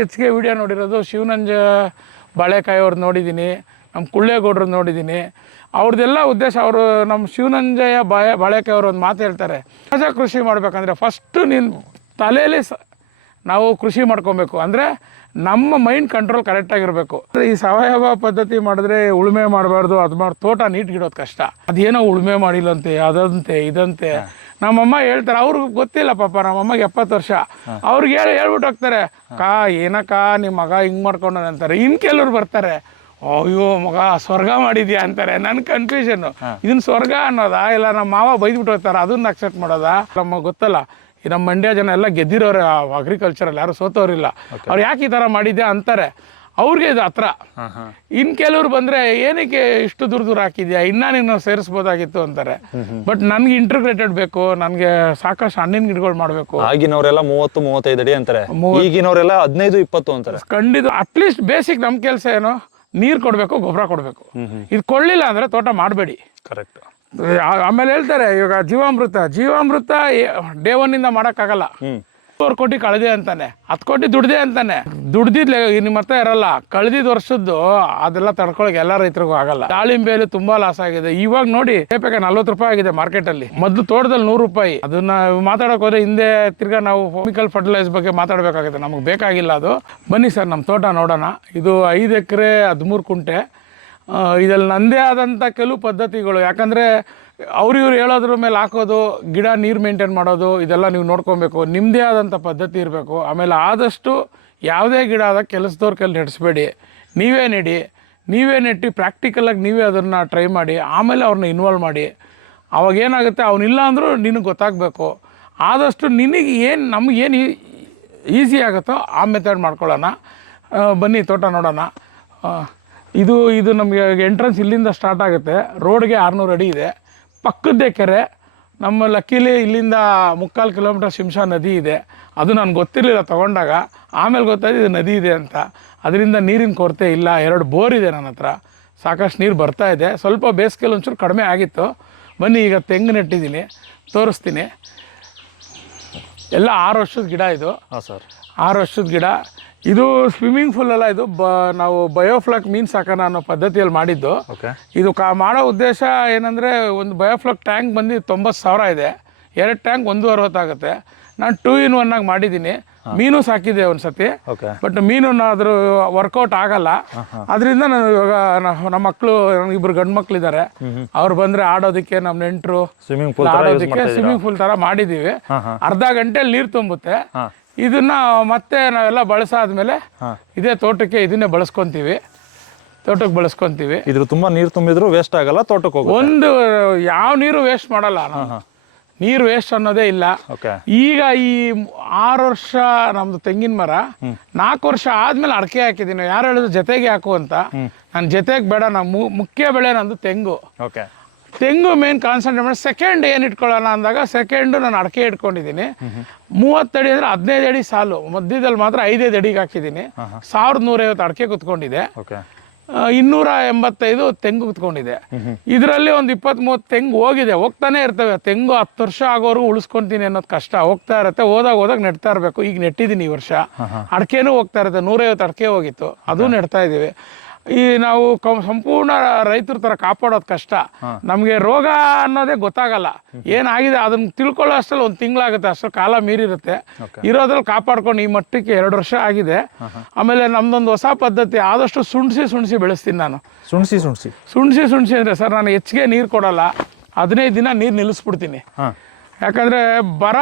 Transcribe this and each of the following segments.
ಹೆಚ್ಚಿಗೆ ವಿಡಿಯೋ ನೋಡಿರೋದು ಶಿವನಂಜ ಬಾಳೆಕಾಯಿ ಅವ್ರದ್ದು ನೋಡಿದ್ದೀನಿ, ನಮ್ಮ ಕುಳ್ಳೇಗೌಡ್ರದ್ದು ನೋಡಿದ್ದೀನಿ. ಅವ್ರದ್ದೆಲ್ಲ ಉದ್ದೇಶ, ಅವರು ನಮ್ಮ ಶಿವನಂಜಯ್ಯ ಬಾಳೆಕಾಯಿ ಅವರು ಒಂದು ಮಾತು ಹೇಳ್ತಾರೆ, ಸಹಜ ಕೃಷಿ ಮಾಡಬೇಕಂದ್ರೆ ಫಸ್ಟು ನೀನು ತಲೆಯಲ್ಲಿ ನಾವು ಕೃಷಿ ಮಾಡ್ಕೊಬೇಕು. ಅಂದರೆ ನಮ್ಮ ಮೈಂಡ್ ಕಂಟ್ರೋಲ್ ಕರೆಕ್ಟಾಗಿರಬೇಕು. ಈ ಸಾವಯವ ಪದ್ಧತಿ ಮಾಡಿದ್ರೆ ಉಳುಮೆ ಮಾಡಬಾರ್ದು, ಅದು ತೋಟ ನೀಟ್ಗಿಡೋದು ಕಷ್ಟ. ಅದೇನೋ ಉಳುಮೆ ಮಾಡಿಲ್ಲಂತೆ, ಅದಂತೆ ಇದಂತೆ. ನಮ್ಮಮ್ಮ ಹೇಳ್ತಾರೆ, ಅವ್ರಿಗೆ ಗೊತ್ತಿಲ್ಲ ಪಾಪ, ನಮ್ಮಮ್ಮಗೆ 70 ವರ್ಷ. ಅವ್ರಿಗೆ ಹೇಳ್ಬಿಟ್ಟು ಹೋಗ್ತಾರೆ, ಏನಕ್ಕ ನಿಮ್ಮ ಮಗ ಹಿಂಗೆ ಮಾಡ್ಕೊಂಡು ಅಂತಾರೆ. ಇನ್ನು ಕೆಲವ್ರು ಬರ್ತಾರೆ, ಅಯ್ಯೋ ಮಗ ಸ್ವರ್ಗ ಮಾಡಿದ್ಯಾ ಅಂತಾರೆ. ನನ್ನ ಕನ್ಫ್ಯೂಷನ್ನು, ಇದನ್ನ ಸ್ವರ್ಗ ಅನ್ನೋದಾ ಇಲ್ಲ ನಮ್ಮ ಮಾವ ಬೈದ್ಬಿಟ್ಟು ಹೋಗ್ತಾರೆ ಅದನ್ನ ಅಕ್ಸೆಪ್ಟ್ ಮಾಡೋದಾ? ನಮಗೆ ಗೊತ್ತಲ್ಲ, ಈ ನಮ್ಮ ಮಂಡ್ಯ ಜನ ಎಲ್ಲ ಗೆದ್ದಿರೋರು ಅಗ್ರಿಕಲ್ಚರಲ್ಲಿ, ಯಾರು ಸೋತವ್ರಿಲ್ಲ. ಅವ್ರು ಯಾಕೆ ಈ ಥರ ಮಾಡಿದ್ದೆ ಅಂತಾರೆ, ಅವ್ರಿಗೆ ಇದು ಹತ್ರ. ಇನ್ನು ಕೆಲವ್ರು ಬಂದರೆ ಏನಕ್ಕೆ ಇಷ್ಟು ದೂರ ಹಾಕಿದ್ಯಾ, ಇನ್ನೂ ನೀನು ಸೇರಿಸ್ಬೋದಾಗಿತ್ತು ಅಂತಾರೆ. ಬಟ್ ನನಗೆ ಇಂಟಿಗ್ರೇಟೆಡ್ ಬೇಕು, ನನಗೆ ಸಾಕಷ್ಟು ಹಣ್ಣಿನ ಗಿಡಗಳು ಮಾಡಬೇಕು. ಆಗಿನವರೆಲ್ಲ 30-35 ಅಡಿ ಅಂತಾರೆ, ಈಗಿನವರೆಲ್ಲ 15-20 ಅಂತಾರೆ. ಖಂಡಿತ. ಅಟ್ಲೀಸ್ಟ್ ಬೇಸಿಕ್ ನಮ್ಮ ಕೆಲಸ ಏನು, ನೀರು ಕೊಡಬೇಕು, ಗೊಬ್ಬರ ಕೊಡಬೇಕು. ಇದು ಕೊಡಲಿಲ್ಲ ಅಂದರೆ ತೋಟ ಮಾಡಬೇಡಿ. ಕರೆಕ್ಟ್. ಆಮೇಲೆ ಹೇಳ್ತಾರೆ ಇವಾಗ ಜೀವಾಮೃತ ಡೇ 1 ಮಾಡೋಕ್ಕಾಗಲ್ಲ. 4 ಕೋಟಿ ಕಳೆದೆ ಅಂತಾನೆ, 10 ಕೋಟಿ ದುಡ್ದೆ ಅಂತಾನೆ. ದುಡ್ದಿದ್ಲೆ ನಿಮ್ಮ ಹತ್ರ ಇರಲ್ಲ. ಕಳೆದಿದ್ದ ವರ್ಷದ್ದು ಅದೆಲ್ಲ ತಡ್ಕೊಳಕ್ಕೆ ಎಲ್ಲ ರೈತರಿಗೂ ಆಗಲ್ಲ. ದಾಳಿಂಬೆಯಲ್ಲಿ ತುಂಬಾ ಲಾಸ್ ಆಗಿದೆ. ಇವಾಗ ನೋಡಿ ಪೇಪೆಗೆ 40 ರೂಪಾಯಿ ಆಗಿದೆ ಮಾರ್ಕೆಟಲ್ಲಿ. ಮೊದಲು ತೋಟದಲ್ಲಿ 100 ರೂಪಾಯಿ. ಅದನ್ನ ಮಾತಾಡೋಕೆ ಹೋದ್ರೆ ಹಿಂದೆ ತಿರ್ಗಾ ನಾವು ಕೆಮಿಕಲ್ ಫರ್ಟಿಲೈಸರ್ ಬಗ್ಗೆ ಮಾತಾಡಬೇಕಾಗುತ್ತೆ. ನಮಗೆ ಬೇಕಾಗಿಲ್ಲ ಅದು. ಬನ್ನಿ ಸರ್ ನಮ್ಮ ತೋಟ ನೋಡೋಣ. ಇದು 5 ಎಕರೆ 13 ಕುಂಟೆ. ಇದರಲ್ಲಿ ನನ್ನದೇ ಆದಂಥ ಕೆಲವು ಪದ್ಧತಿಗಳು, ಯಾಕಂದರೆ ಇವ್ರು ಹೇಳೋದ್ರ ಮೇಲೆ ಹಾಕೋದು, ಗಿಡ ನೀರು ಮೇಂಟೈನ್ ಮಾಡೋದು, ಇದೆಲ್ಲ ನೀವು ನೋಡ್ಕೊಬೇಕು. ನಿಮ್ಮದೇ ಆದಂಥ ಪದ್ಧತಿ ಇರಬೇಕು. ಆಮೇಲೆ ಆದಷ್ಟು ಯಾವುದೇ ಗಿಡ ಆದಾಗ ಕೆಲಸದವ್ರ ಕೈಲಿ ನೆಡೆಸಬೇಡಿ, ನೀವೇ ನೆಟ್ಟು ಪ್ರಾಕ್ಟಿಕಲಾಗಿ ನೀವೇ ಅದನ್ನು ಟ್ರೈ ಮಾಡಿ. ಆಮೇಲೆ ಅವ್ರನ್ನ ಇನ್ವಾಲ್ವ್ ಮಾಡಿ. ಅವಾಗೇನಾಗುತ್ತೆ, ಅವನಿಲ್ಲ ಅಂದರೂ ನಿನಗೆ ಗೊತ್ತಾಗಬೇಕು. ಆದಷ್ಟು ನಿನಗೆ ನಮಗೇನು ಈಸಿ ಆಗುತ್ತೋ ಆ ಮೆಥಡ್ ಮಾಡ್ಕೊಳ್ಳೋಣ. ಬನ್ನಿ ತೋಟ ನೋಡೋಣ. ಇದು ನಮಗೆ ಎಂಟ್ರೆನ್ಸ್ ಇಲ್ಲಿಂದ ಸ್ಟಾರ್ಟ್ ಆಗುತ್ತೆ. ರೋಡ್ಗೆ 600 ಅಡಿ ಇದೆ. ಪಕ್ಕದ್ದೇ ಕೆರೆ. ನಮ್ಮ ಲಕ್ಕಿಲಿ ಇಲ್ಲಿಂದ 3/4 ಕಿಲೋಮೀಟರ್ ಶಿಂಷಾ ನದಿ ಇದೆ. ಅದು ನನಗೆ ಗೊತ್ತಿರಲಿಲ್ಲ ತೊಗೊಂಡಾಗ, ಆಮೇಲೆ ಗೊತ್ತಾಯ್ತು ಇದು ನದಿ ಇದೆ ಅಂತ. ಅದರಿಂದ ನೀರಿನ ಕೊರತೆ ಇಲ್ಲ. 2 ಬೋರ್ ಇದೆ ನನ್ನ ಹತ್ರ, ಸಾಕಷ್ಟು ನೀರು ಬರ್ತಾ ಇದೆ. ಸ್ವಲ್ಪ ಬೇಸಿಗೆಯಲ್ಲಿ ಒಂಚೂರು ಕಡಿಮೆ ಆಗಿತ್ತು. ಬನ್ನಿ ಈಗ ತೆಂಗು ನೆಟ್ಟಿದ್ದೀನಿ, ತೋರಿಸ್ತೀನಿ. ಎಲ್ಲ 6 ವರ್ಷದ ಗಿಡ ಇದು. ಹಾಂ ಸರ್, 6 ವರ್ಷದ ಗಿಡ. ಇದು ಸ್ವಿಮ್ಮಿಂಗ್ ಪೂಲ್ ಅಲ್ಲ, ಇದು ನಾವು ಬಯೋಫ್ಲಕ್ ಮೀನು ಸಾಕೋಣ ಅನ್ನೋ ಪದ್ಧತಿಯಲ್ಲಿ ಮಾಡಿದ್ದು. ಇದು ಮಾಡೋ ಉದ್ದೇಶ ಏನಂದರೆ, ಒಂದು ಬಯೋಫ್ಲಕ್ ಟ್ಯಾಂಕ್ ಬಂದು 90,000 ಇದೆ. 2 ಟ್ಯಾಂಕ್ 160 ಆಗುತ್ತೆ. ನಾನು 2 in 1 ಆಗಿ ಮಾಡಿದ್ದೀನಿ. ಮೀನು ಸಾಕಿದೆ ಒಂದು ಸತಿ, ಬಟ್ ಮೀನು ಅದ್ರ ವರ್ಕೌಟ್ ಆಗಲ್ಲ. ಅದರಿಂದ ನಾನು ಇವಾಗ ನಮ್ಮ ಮಕ್ಕಳು, ನನಗಿಬ್ರು ಗಂಡು ಮಕ್ಕಳಿದ್ದಾರೆ, ಅವ್ರು ಬಂದರೆ ಆಡೋದಕ್ಕೆ, ನಮ್ಮ ನೆಂಟರು ಆಡೋದಕ್ಕೆ ಸ್ವಿಮ್ಮಿಂಗ್ ಪೂಲ್ ಥರ ಮಾಡಿದ್ದೀವಿ. ಅರ್ಧ ಗಂಟೆಯಲ್ಲಿ ನೀರು ತುಂಬುತ್ತೆ. ಇದನ್ನ ಮತ್ತೆ ನಾವೆಲ್ಲ ಬಳಸಾದ್ಮೇಲೆ ಇದೇ ತೋಟಕ್ಕೆ ಇದನ್ನೇ ಬಳಸ್ಕೊಂತೀವಿ. ಇದ್ರ ತುಂಬಾ ನೀರು ತುಂಬಿದ್ರು ವೇಸ್ಟ್ ಆಗಲ್ಲ, ತೋಟಕ್ಕೆ ಹೋಗುತ್ತೆ. ಒಂದು ಯಾವ ನೀರು ವೇಸ್ಟ್ ಮಾಡಲ್ಲ ನಾನು. ನೀರು ವೇಸ್ಟ್ ಅನ್ನೋದೇ ಇಲ್ಲ. ಈಗ ಈ 6 ವರ್ಷ ನಮ್ದು ತೆಂಗಿನ ಮರ, 4 ವರ್ಷ ಆದ್ಮೇಲೆ ಅಡಕೆ ಹಾಕಿದ್ದೀನಿ. ಯಾರು ಹೇಳಿದ್ರು ಜೊತೆಗೆ ಹಾಕು ಅಂತ. ನಾನು ಜೊತೆಗೆ ಬೇಡ, ನಾನು ಮುಖ್ಯ ಬೆಳೆ ನಂದು ತೆಂಗು. ತೆಂಗು ಮೇನ್ ಕಾನ್ಸಂಟ್ರೇಟ್ ಮಾಡಿ ಸೆಕೆಂಡ್ ಏನು ಇಟ್ಕೊಳ್ಳೋಣ ಅಂದಾಗ, ಸೆಕೆಂಡು ನಾನು ಅಡಕೆ ಇಟ್ಕೊಂಡಿದ್ದೀನಿ. 30 ಅಡಿ ಅಂದರೆ 15 ಅಡಿ ಸಾಲು. ಮಧ್ಯದಲ್ಲಿ ಮಾತ್ರ 5 ಅಡಿಗೆ ಹಾಕಿದ್ದೀನಿ. 1150 ಅಡಕೆ ಕುತ್ಕೊಂಡಿದೆ. 285 ತೆಂಗು ಕುತ್ಕೊಂಡಿದೆ. ಇದರಲ್ಲಿ ಒಂದು 20-30 ತೆಂಗು ಹೋಗಿದೆ, ಹೋಗ್ತಾನೆ ಇರ್ತವೆ. ತೆಂಗು 10 ವರ್ಷ ಆಗೋರು ಉಳಿಸ್ಕೊತೀನಿ ಅನ್ನೋದು ಕಷ್ಟ. ಹೋಗ್ತಾ ಇರುತ್ತೆ, ಹೋದಾಗ ನೆಡ್ತಾ ಇರಬೇಕು. ಈಗ ನೆಟ್ಟಿದ್ದೀನಿ ಈ ವರ್ಷ. ಅಡಕೆನೂ ಹೋಗ್ತಾ ಇರುತ್ತೆ. 150 ಅಡಕೆ ಹೋಗಿತ್ತು, ಅದು ನೆಡ್ತಾ ಇದ್ದೀವಿ. ಈ ನಾವು ಸಂಪೂರ್ಣ ರೈತರ ಥರ ಕಾಪಾಡೋದು ಕಷ್ಟ. ನಮಗೆ ರೋಗ ಅನ್ನೋದೇ ಗೊತ್ತಾಗಲ್ಲ. ಏನಾಗಿದೆ ಅದನ್ನು ತಿಳ್ಕೊಳ್ಳೋ ಅಷ್ಟರಲ್ಲಿ 1 ತಿಂಗಳಾಗುತ್ತೆ, ಅಷ್ಟು ಕಾಲ ಮೀರಿರುತ್ತೆ. ಇರೋದ್ರಲ್ಲಿ ಕಾಪಾಡ್ಕೊಂಡು ಈ ಮಟ್ಟಕ್ಕೆ 2 ವರ್ಷ ಆಗಿದೆ. ಆಮೇಲೆ ನಮ್ದೊಂದು ಹೊಸ ಪದ್ಧತಿ, ಆದಷ್ಟು ಸುಣ್ಸಿ ಬೆಳೆಸ್ತೀನಿ ನಾನು. ಸುಣ್ಸಿ ಅಂದರೆ ಸರ್, ನಾನು ಹೆಚ್ಚಿಗೆ ನೀರು ಕೊಡಲ್ಲ. 15 ದಿನ ನೀರು ನಿಲ್ಲಿಸ್ಬಿಡ್ತೀನಿ. ಯಾಕಂದರೆ ಬರ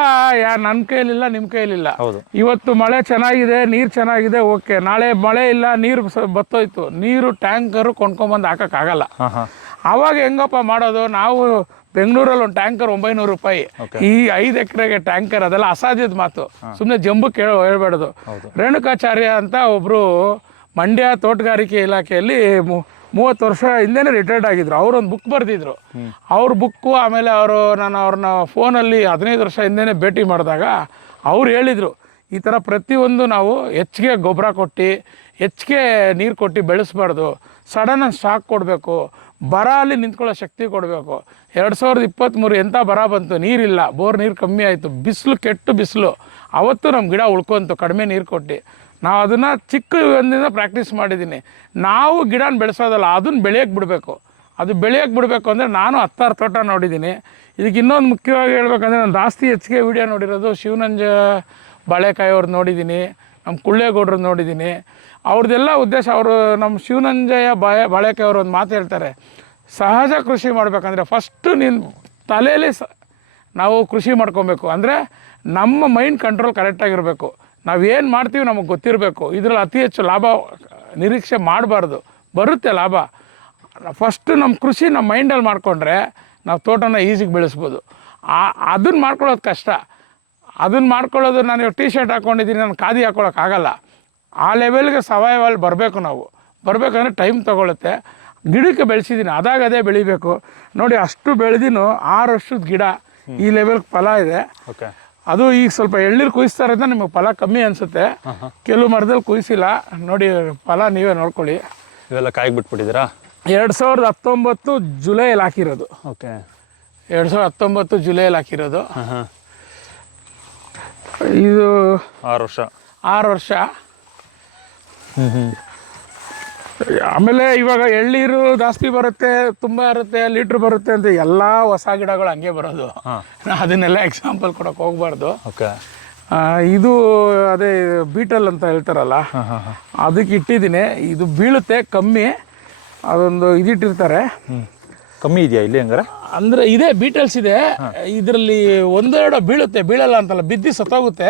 ನನ್ನ ಕೈಲಿಲ್ಲ, ನಿಮ್ಮ ಕೈಲಿಲ್ಲ. ಇವತ್ತು ಮಳೆ ಚೆನ್ನಾಗಿದೆ, ನೀರು ಚೆನ್ನಾಗಿದೆ, ಓಕೆ. ನಾಳೆ ಮಳೆ ಇಲ್ಲ, ನೀರು ಬತ್ತೋಯ್ತು, ನೀರು ಟ್ಯಾಂಕರು ಕೊಂಡ್ಕೊಂಬಂದು ಹಾಕೋಕ್ಕಾಗಲ್ಲ. ಆವಾಗ ಹೆಂಗಪ್ಪ ಮಾಡೋದು? ನಾವು ಬೆಂಗಳೂರಲ್ಲಿ ಒಂದು ಟ್ಯಾಂಕರ್ 900 ರೂಪಾಯಿ. ಈ 5 ಎಕರೆಗೆ ಟ್ಯಾಂಕರ್, ಅದೆಲ್ಲ ಅಸಾಧ್ಯದ ಮಾತು. ಸುಮ್ಮನೆ ಜಂಬಕ್ಕೆ ಹೇಳ್ಬೇಡದು. ರೇಣುಕಾಚಾರ್ಯ ಅಂತ ಒಬ್ಬರು ಮಂಡ್ಯ ತೋಟಗಾರಿಕೆ ಇಲಾಖೆಯಲ್ಲಿ 30 ವರ್ಷ ಹಿಂದೆನೇ ರಿಟೈರ್ಡ್ ಆಗಿದ್ರು. ಅವರೊಂದು ಬುಕ್ ಬರೆದಿದ್ರು. ಅವ್ರ ಬುಕ್ಕು, ಆಮೇಲೆ ನಾನು ಅವ್ರನ್ನ ಫೋನಲ್ಲಿ 15 ವರ್ಷ ಹಿಂದೆನೇ ಭೇಟಿ ಮಾಡಿದಾಗ ಅವ್ರು ಹೇಳಿದರು, ಈ ಥರ ಪ್ರತಿಯೊಂದು ನಾವು ಹೆಚ್ಚಿಗೆ ಗೊಬ್ಬರ ಕೊಟ್ಟು, ಹೆಚ್ಚಿಗೆ ನೀರು ಕೊಟ್ಟು ಬೆಳೆಸ್ಬಾರ್ದು. ಸಡನ್ ಸ್ಟಾಕ್ ಕೊಡಬೇಕು. ಬರ ಅಲ್ಲಿ ನಿಂತ್ಕೊಳ್ಳೋ ಶಕ್ತಿ ಕೊಡಬೇಕು. 2023 ಎಂಥ ಬರ ಬಂತು, ನೀರಿಲ್ಲ, ಬೋರ್ ನೀರು ಕಮ್ಮಿ ಆಯಿತು, ಬಿಸಿಲು, ಕೆಟ್ಟು ಬಿಸಿಲು. ಅವತ್ತು ನಮ್ಮ ಗಿಡ ಉಳ್ಕೊಂತು ಕಡಿಮೆ ನೀರು ಕೊಟ್ಟು. ನಾವು ಅದನ್ನು ಚಿಕ್ಕ ಒಂದಿಂದ ಪ್ರಾಕ್ಟೀಸ್ ಮಾಡಿದ್ದೀನಿ. ನಾವು ಗಿಡನ ಬೆಳೆಸೋದಲ್ಲ, ಅದನ್ನು ಬೆಳೆಯೋಕ್ಕೆ ಬಿಡಬೇಕು. ಅದು ಬೆಳೆಯೋಕ್ಕೆ ಬಿಡಬೇಕು ಅಂದರೆ ನಾನು 10 ತೋಟ ನೋಡಿದ್ದೀನಿ. ಇದಕ್ಕೆ ಇನ್ನೊಂದು ಮುಖ್ಯವಾಗಿ ಹೇಳ್ಬೇಕಂದ್ರೆ ನಾನು ಜಾಸ್ತಿ ಹೆಚ್ಚಿಗೆ ವೀಡಿಯೋ ನೋಡಿರೋದು ಶಿವನಂಜ ಬಾಳೆಕಾಯಿ ಅವ್ರದ್ದು ನೋಡಿದ್ದೀನಿ, ನಮ್ಮ ಕುಳ್ಳೇಗೌಡ್ರದ್ದು ನೋಡಿದ್ದೀನಿ. ಅವ್ರದ್ದೆಲ್ಲ ಉದ್ದೇಶ, ಅವರು ನಮ್ಮ ಶಿವನಂಜಯ್ಯ ಬಾಳೆಕಾಯಿ ಅವರು ಒಂದು ಮಾತು ಹೇಳ್ತಾರೆ, ಸಹಜ ಕೃಷಿ ಮಾಡಬೇಕಂದ್ರೆ ಫಸ್ಟು ನೀನು ತಲೆಯಲ್ಲಿ ನಾವು ಕೃಷಿ ಮಾಡ್ಕೊಬೇಕು. ಅಂದರೆ ನಮ್ಮ ಮೈಂಡ್ ಕಂಟ್ರೋಲ್ ಕರೆಕ್ಟಾಗಿರಬೇಕು. ನಾವೇನು ಮಾಡ್ತೀವಿ ನಮಗೆ ಗೊತ್ತಿರಬೇಕು. ಇದರಲ್ಲಿ ಅತಿ ಹೆಚ್ಚು ಲಾಭ ನಿರೀಕ್ಷೆ ಮಾಡಬಾರ್ದು, ಬರುತ್ತೆ ಲಾಭ. ಫಸ್ಟು ನಮ್ಮ ಕೃಷಿ ನಮ್ಮ ಮೈಂಡಲ್ಲಿ ಮಾಡಿಕೊಂಡ್ರೆ ನಾವು ತೋಟನ ಈಸಿಗೆ ಬೆಳೆಸ್ಬೋದು. ಅದನ್ನು ಮಾಡ್ಕೊಳ್ಳೋದು ಕಷ್ಟ. ಅದನ್ನು ಮಾಡ್ಕೊಳ್ಳೋದು, ನಾನು ಇವಾಗ ಟಿ ಶರ್ಟ್ ಹಾಕ್ಕೊಂಡಿದ್ದೀನಿ, ನಾನು ಖಾದಿ ಹಾಕ್ಕೊಳ್ಳೋಕ್ಕಾಗಲ್ಲ. ಆ ಲೆವೆಲ್ಗೆ ಸಾವಯವಲ್ಲಿ ಬರಬೇಕು. ನಾವು ಬರಬೇಕಂದ್ರೆ ಟೈಮ್ ತೊಗೊಳುತ್ತೆ. ಗಿಡಕ್ಕೆ ಬೆಳೆಸಿದ್ದೀನಿ, ಅದೇ ಬೆಳಿಬೇಕು. ನೋಡಿ ಅಷ್ಟು ಬೆಳೆದಿನೂ 6 ವರ್ಷದ ಗಿಡ ಈ ಲೆವೆಲ್ಗೆ ಫಲ ಇದೆ. ಓಕೆ, ಅದು ಈಗ ಸ್ವಲ್ಪ ಎಳ್ನೀರು ಕುಯಿಸ್ತಾರೆ ಅಂತ ನಿಮಗೆ ಫಲ ಕಮ್ಮಿ ಅನಿಸುತ್ತೆ. ಕೆಲವು ಮರದಲ್ಲಿ ಕುಯಿಸಿಲ್ಲ. ನೋಡಿ ಫಲ ನೀವೇ ನೋಡ್ಕೊಳ್ಳಿ. ಇವೆಲ್ಲ ಕಾಯಿಗೆ ಬಿಟ್ಬಿಟ್ಟಿದ್ದೀರಾ? 2019 ಜುಲೈಯಲ್ಲಿ ಹಾಕಿರೋದು. ಓಕೆ, 2019 ಜುಲೈಯಲ್ಲಿ ಹಾಕಿರೋದು. ಇದು 6 ವರ್ಷ. ಆಮೇಲೆ ಇವಾಗ ಎಳ್ನೀರು ಜಾಸ್ತಿ ಬರುತ್ತೆ, ತುಂಬ ಇರುತ್ತೆ, ಲೀಟ್ರ್ ಬರುತ್ತೆ ಅಂತ ಎಲ್ಲ ಹೊಸ ಗಿಡಗಳು ಹಂಗೆ ಬರೋದು. ಅದನ್ನೆಲ್ಲ ಎಕ್ಸಾಂಪಲ್ ಕೊಡೋಕೆ ಹೋಗ್ಬಾರ್ದು. ಓಕೆ, ಇದು ಅದೇ ಬೀಟಲ್ ಅಂತ ಹೇಳ್ತಾರಲ್ಲ, ಅದಕ್ಕೆ ಇಟ್ಟಿದ್ದೀನಿ. ಇದು ಬೀಳುತ್ತೆ ಕಮ್ಮಿ, ಅದೊಂದು ಇದಿಟ್ಟಿರ್ತಾರೆ. ಕಮ್ಮಿ ಇದೆಯಾ ಇಲ್ಲಿ ಹಂಗಾರೆ? ಅಂದರೆ ಇದೆ, ಬೀಟಲ್ಸ್ ಇದೆ ಇದರಲ್ಲಿ. 1-2 ಬೀಳುತ್ತೆ, ಬೀಳಲ್ಲ ಅಂತಲ್ಲ, ಬಿದ್ದು ಸತ್ತೋಗುತ್ತೆ.